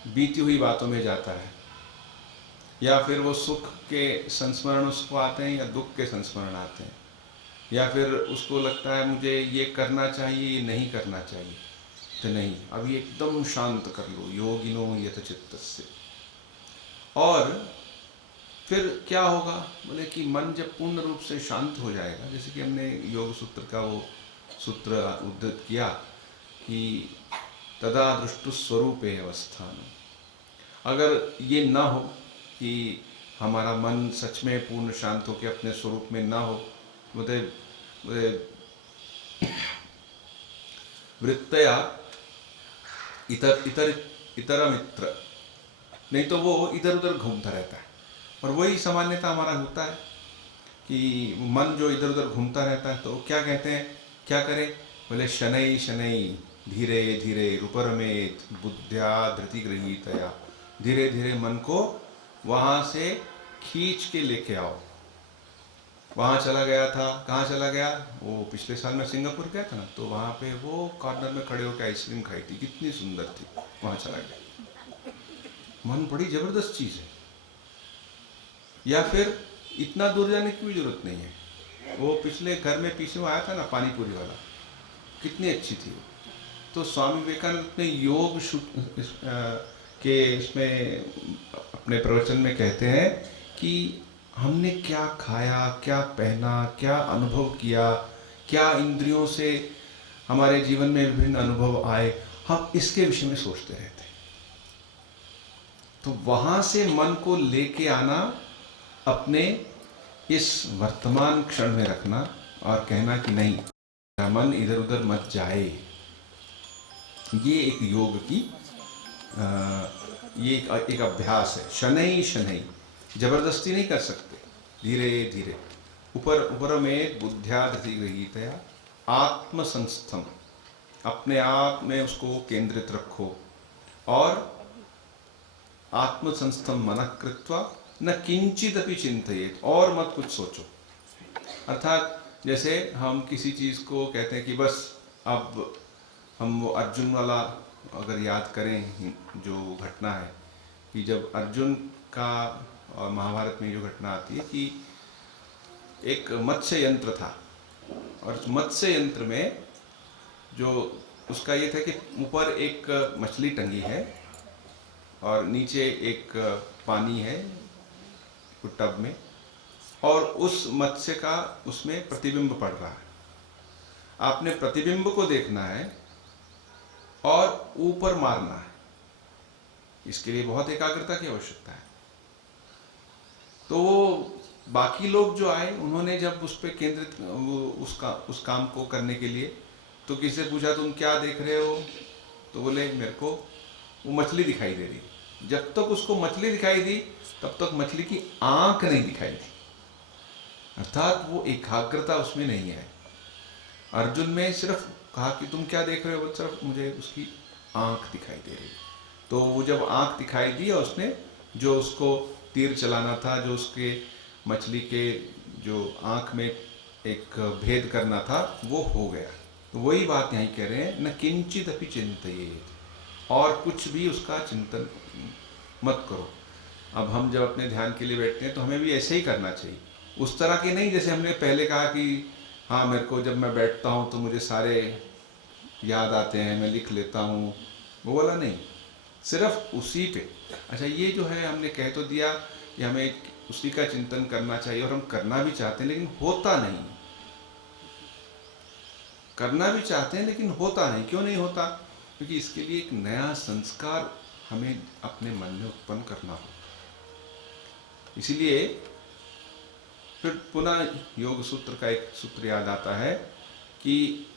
बीती हुई बातों में जाता है, या फिर वो सुख के संस्मरण उसको आते हैं या दुख के संस्मरण आते हैं। या फिर उसको लगता है मुझे ये करना चाहिए, ये नहीं करना चाहिए, तो नहीं, अभी एकदम शांत कर लो, योगिनो यतचित्तस्य। और फिर क्या होगा, बोले कि मन जब पूर्ण रूप से शांत हो जाएगा, जैसे कि हमने योग सूत्र का वो सूत्र उद्धृत किया कि तदा दृष्टु स्वरूपे अवस्थान। अगर ये ना हो कि हमारा मन सच में पूर्ण शांत होकर अपने स्वरूप में ना हो, बोले वृत्तया इतर इतर इतरमित्र, नहीं तो वो इधर उधर घूमता रहता है। और वही सामान्यता हमारा होता है कि मन जो इधर उधर घूमता रहता है, तो क्या कहते हैं, क्या करें, बोले शनै शनै धीरे धीरे उपरमेत बुद्ध्या धृति गृहीतया। धीरे धीरे मन को वहाँ से खींच के लेके आओ। वहाँ चला गया था, कहाँ चला गया, वो पिछले साल मैं सिंगापुर गया था ना, तो वहाँ पे वो कॉर्नर में खड़े होकर आइसक्रीम खाई थी, कितनी सुंदर थी, वहाँ चला गया। मन बड़ी जबरदस्त चीज़ है। या फिर इतना दूर जाने की भी जरूरत नहीं है, वो पिछले घर में पीछे में आया था ना पानी पूरी वाला, कितनी अच्छी थी वो। तो स्वामी विवेकानंद अपने योग के इसमें अपने प्रवचन में कहते हैं कि हमने क्या खाया, क्या पहना, क्या अनुभव किया, क्या इंद्रियों से हमारे जीवन में विभिन्न अनुभव आए, हम इसके विषय में सोचते रहते हैं। तो वहां से मन को लेके आना, अपने इस वर्तमान क्षण में रखना और कहना कि नहीं, मन इधर उधर मत जाए। ये एक योग की ये एक अभ्यास है। शनै शनै, जबरदस्ती नहीं कर सकते, धीरे धीरे। ऊपर में बुद्ध्या धृति गृहीतया आत्मसंस्थम, अपने आप में उसको केंद्रित रखो। और आत्मसंस्थम मनः कृत्वा न किंचित अपि चिंतयेत, और मत कुछ सोचो। अर्थात जैसे हम किसी चीज़ को कहते हैं कि बस अब हम वो अर्जुन वाला अगर याद करें, जो घटना है कि जब अर्जुन का, और महाभारत में जो घटना आती है कि एक मत्स्य यंत्र था, और मत्स्य यंत्र में जो उसका ये था कि ऊपर एक मछली टंगी है और नीचे एक पानी है टब में, और उस मत्स्य का उसमें प्रतिबिंब पड़ रहा है। आपने प्रतिबिंब को देखना है और ऊपर मारना है, इसके लिए बहुत एकाग्रता की आवश्यकता है। तो बाकी लोग जो आए, उन्होंने जब उस पर केंद्रित उस काम को करने के लिए, तो किसी से पूछा तुम क्या देख रहे हो, तो बोले मेरे को वो मछली दिखाई दे रही। जब तक उसको मछली दिखाई दी तब तक मछली की आंख नहीं दिखाई दी, अर्थात वो एकाग्रता उसमें नहीं है। अर्जुन में सिर्फ कहा कि तुम क्या देख रहे हो, सिर्फ मुझे उसकी आंख दिखाई दे रही। तो वो जब आंख दिखाई दी और उसने जो उसको तीर चलाना था, जो उसके मछली के जो आंख में एक भेद करना था, वो हो गया। तो वही बात यहीं कह रहे हैं, न किंचित अपि चिंतयेत, और कुछ भी उसका चिंतन मत करो। अब हम जब अपने ध्यान के लिए बैठते हैं तो हमें भी ऐसे ही करना चाहिए, उस तरह की नहीं जैसे हमने पहले कहा कि हाँ मेरे को जब मैं बैठता हूँ तो मुझे सारे याद आते हैं, मैं लिख लेता हूँ, वो वाला नहीं, सिर्फ उसी पे। अच्छा, ये जो है हमने कह तो दिया कि हमें उसी का चिंतन करना चाहिए, और हम करना भी चाहते हैं लेकिन होता नहीं। करना भी चाहते हैं लेकिन होता नहीं। क्यों नहीं होता? क्योंकि इसके लिए एक नया संस्कार हमें अपने मन में उत्पन्न करना होगा। इसीलिए फिर पुनः योग सूत्र का एक सूत्र याद आता है कि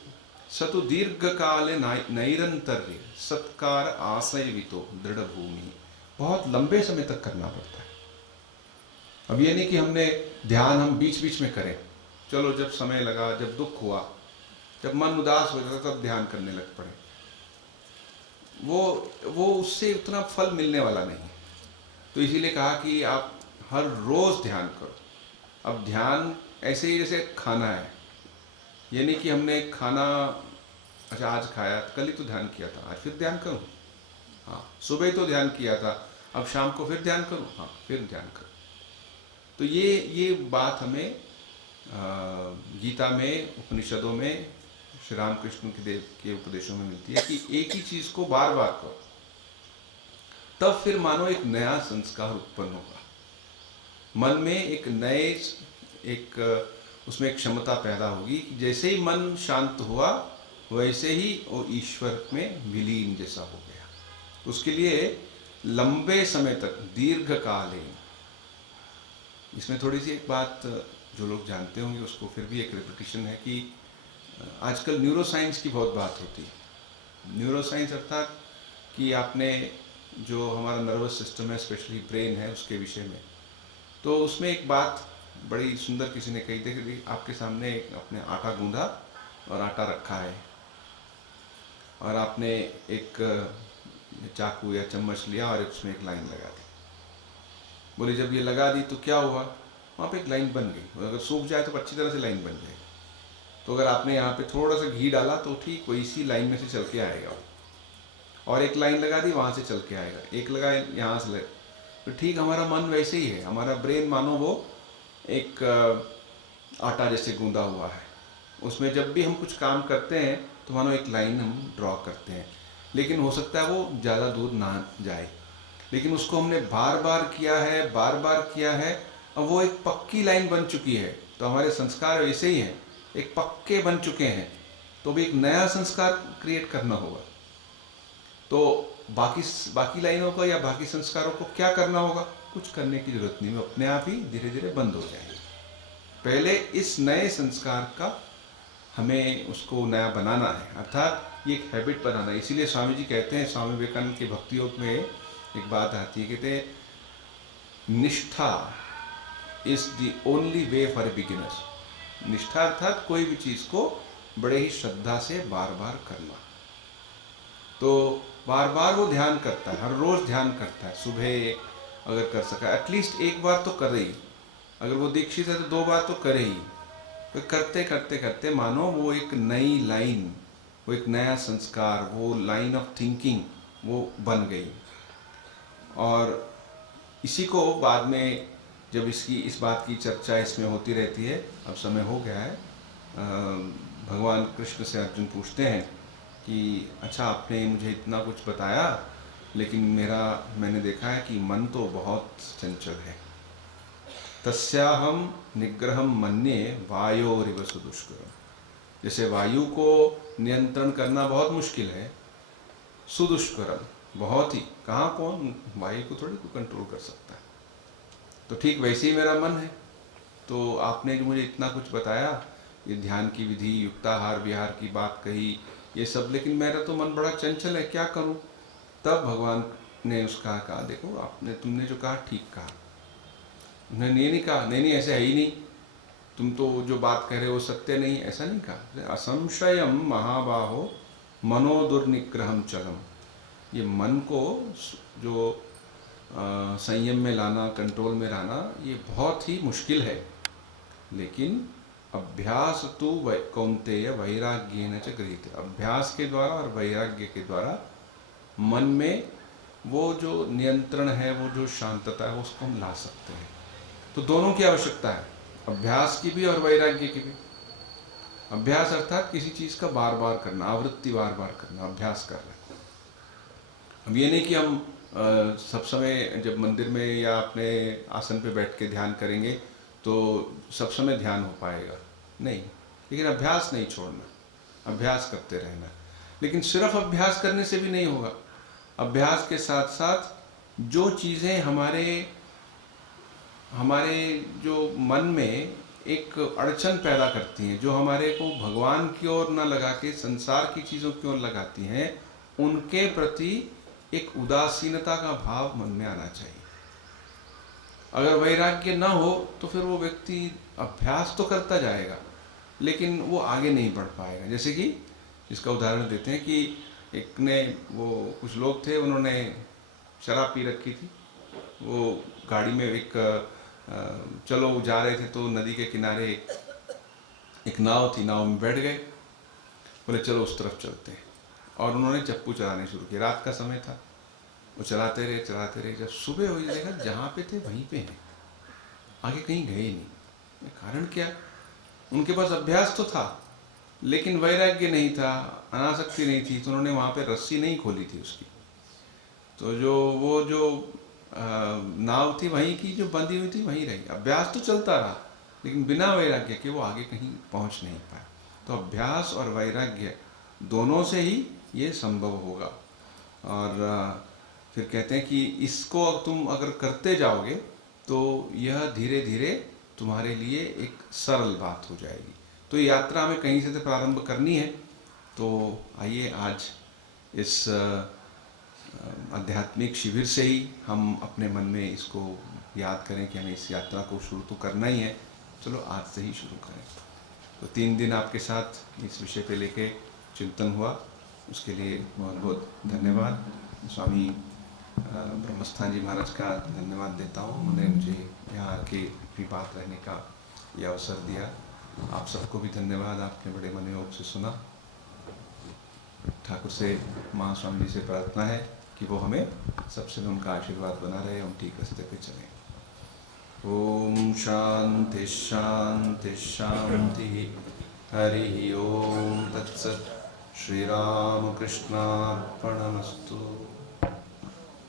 सतु दीर्घ काले नैरंतर्य सत्कार आशयवितो दृढ़ भूमि, बहुत लंबे समय तक करना पड़ता है। अब ये नहीं कि हमने ध्यान हम बीच बीच में करें, चलो जब समय लगा, जब दुख हुआ, जब मन उदास हो जाता तब ध्यान करने लग पड़े, वो उससे उतना फल मिलने वाला नहीं। तो इसीलिए कहा कि आप हर रोज ध्यान करो। अब ध्यान ऐसे ही जैसे खाना है, ये नहीं कि हमने खाना अच्छा आज खाया, कल ही तो ध्यान किया था, आज फिर ध्यान करूं, हाँ सुबह ही तो ध्यान किया था, अब शाम को फिर ध्यान करूं, हाँ फिर ध्यान करूं। तो ये बात हमें गीता में, उपनिषदों में, श्री रामकृष्ण के देव के उपदेशों में मिलती है कि एक ही चीज को बार बार करो, तब फिर मानो एक नया संस्कार उत्पन्न होगा। मन में एक नए उसमें एक क्षमता पैदा होगी। जैसे ही मन शांत हुआ वैसे ही वो ईश्वर में विलीन जैसा हो गया। उसके लिए लंबे समय तक, दीर्घकालीन, इसमें थोड़ी सी एक बात जो लोग जानते होंगे उसको फिर भी एक रिपीटिशन है कि आजकल न्यूरोसाइंस की बहुत बात होती है। न्यूरोसाइंस अर्थात कि आपने जो हमारा नर्वस सिस्टम है, स्पेशली ब्रेन है, उसके विषय में, तो उसमें एक बात बड़ी सुंदर किसी ने कही थी कि आपके सामने अपने आटा गूंधा और आटा रखा है और आपने एक चाकू या चम्मच लिया और उसमें एक लाइन लगा दी। बोले जब ये लगा दी तो क्या हुआ? वहाँ पे एक लाइन बन गई। अगर सूख जाए तो अच्छी तरह से लाइन बन जाएगी। तो अगर आपने यहाँ पे थोड़ा सा घी डाला तो ठीक वैसी लाइन में से चल के आएगा। और एक लाइन लगा दी, वहाँ से चल के आएगा। एक लगा, यहाँ से तो ठीक हमारा मन वैसे ही है। हमारा ब्रेन मानो वो एक आटा जैसे गूंदा हुआ है। उसमें जब भी हम कुछ काम करते हैं तो मानो एक लाइन हम ड्रॉ करते हैं, लेकिन हो सकता है वो ज़्यादा दूर ना जाए। लेकिन उसको हमने बार बार किया है, बार बार किया है, अब वो एक पक्की लाइन बन चुकी है। तो हमारे संस्कार वैसे ही हैं, एक पक्के बन चुके हैं। तो भी एक नया संस्कार क्रिएट करना होगा। तो बाकी लाइनों को या बाकी संस्कारों को क्या करना होगा? कुछ करने की जरूरत नहीं, वो अपने आप ही धीरे धीरे बंद हो जाएंगे। पहले इस नए संस्कार का हमें उसको नया बनाना है, अर्थात ये एक हैबिट बनाना है। इसीलिए स्वामी जी कहते हैं, स्वामी विवेकानंद के भक्ति योग में एक बात आती है, कहते हैं निष्ठा is the only way for a beginners. निष्ठा अर्थात कोई भी चीज को बड़े ही श्रद्धा से बार बार करना। तो बार बार वो ध्यान करता है, हर रोज ध्यान करता है। सुबह अगर कर सका एटलीस्ट एक बार तो करे ही। अगर वो दीक्षित है तो 2 बार तो करे ही। तो करते करते करते मानो वो एक नई लाइन, वो एक नया संस्कार, वो लाइन ऑफ थिंकिंग वो बन गई। और इसी को बाद में जब इस बात की चर्चा इसमें होती रहती है, अब समय हो गया है, भगवान कृष्ण से अर्जुन पूछते हैं कि अच्छा आपने मुझे इतना कुछ बताया, लेकिन मैंने देखा है कि मन तो बहुत चंचल है। तस्याहम निग्रहम मन्ये वायोरिव सुदुष्करम। जैसे वायु को नियंत्रण करना बहुत मुश्किल है, सुदुष्करम बहुत ही, कहाँ कौन वायु को थोड़ी को कंट्रोल कर सकता है। तो ठीक वैसे ही मेरा मन है। तो आपने जो मुझे इतना कुछ बताया, ये ध्यान की विधि, युक्ताहार विहार की बात कही, ये सब, लेकिन मेरा तो मन बड़ा चंचल है, क्या करूं? तब भगवान ने उसका कहा, देखो तुमने जो कहा ठीक कहा। उन्होंने ये नहीं कहा नहीं ऐसा है ही नहीं, तुम तो जो बात कह रहे हो सत्य नहीं, ऐसा नहीं कहा। असंशयम महाबाहो मनोदुर्निग्रहम चलम। ये मन को जो संयम में लाना, कंट्रोल में लाना, ये बहुत ही मुश्किल है। लेकिन अभ्यास तो कौन्तेय वैराग्येन च गृहीते। अभ्यास के द्वारा और वैराग्य के द्वारा मन में वो जो नियंत्रण है, वो जो शांतता है, उसको हम ला सकते हैं। तो दोनों की आवश्यकता है, अभ्यास की भी और वैराग्य की भी। अभ्यास अर्थात किसी चीज का बार बार करना, आवृत्ति बार बार करना, अभ्यास कर रहे। अब ये नहीं कि हम सब समय जब मंदिर में या अपने आसन पे बैठ के ध्यान करेंगे तो सब समय ध्यान हो पाएगा, नहीं। लेकिन अभ्यास नहीं छोड़ना, अभ्यास करते रहना। लेकिन सिर्फ अभ्यास करने से भी नहीं होगा। अभ्यास के साथ साथ जो चीज़ें हमारे जो मन में एक अड़चन पैदा करती हैं, जो हमारे को भगवान की ओर न लगा के संसार की चीज़ों की ओर लगाती हैं, उनके प्रति एक उदासीनता का भाव मन में आना चाहिए। अगर वैराग्य न हो तो फिर वो व्यक्ति अभ्यास तो करता जाएगा लेकिन वो आगे नहीं बढ़ पाएगा। जैसे कि इसका उदाहरण देते हैं कि कुछ लोग थे, उन्होंने शराब पी रखी थी। वो गाड़ी में चलो जा रहे थे तो नदी के किनारे एक नाव थी, नाव में बैठ गए, बोले चलो उस तरफ चलते हैं। और उन्होंने चप्पू चलाने शुरू किया। रात का समय था, वो चलाते रहे। जब सुबह हुई देखा जहाँ पे थे वहीं पे हैं, आगे कहीं गए नहीं। कारण क्या? उनके पास अभ्यास तो था लेकिन वैराग्य नहीं था, अनासक्ति नहीं थी, तो उन्होंने वहाँ पे रस्सी नहीं खोली थी उसकी। तो जो नाव थी वहीं की, जो बंधी हुई थी वहीं रही। अभ्यास तो चलता रहा लेकिन बिना वैराग्य के वो आगे कहीं पहुँच नहीं पाया। तो अभ्यास और वैराग्य दोनों से ही ये संभव होगा। और फिर कहते हैं कि इसको तुम अगर करते जाओगे तो यह धीरे धीरे तुम्हारे लिए एक सरल बात हो जाएगी। तो यात्रा हमें कहीं से तो प्रारंभ करनी है। तो आइए आज इस आध्यात्मिक शिविर से ही हम अपने मन में इसको याद करें कि हमें इस यात्रा को शुरू तो करना ही है, चलो आज से ही शुरू करें। तो 3 दिन आपके साथ इस विषय पे लेके चिंतन हुआ, उसके लिए बहुत बहुत धन्यवाद। स्वामी ब्रह्मस्थान जी महाराज का धन्यवाद देता हूँ, उन्होंने मुझे यहाँ आके भी बात रहने का ये अवसर दिया। आप सबको भी धन्यवाद, आपने बड़े मनोयोग से सुना। ठाकुर से, महास्वामी जी से प्रार्थना है कि वो हमें सबसे उनका आशीर्वाद बना रहे, हम ठीक रास्ते पे चलें। ओम शांति शांति शांति। हरि ओम तत्सत्। श्री राम कृष्णार्पणमस्तु।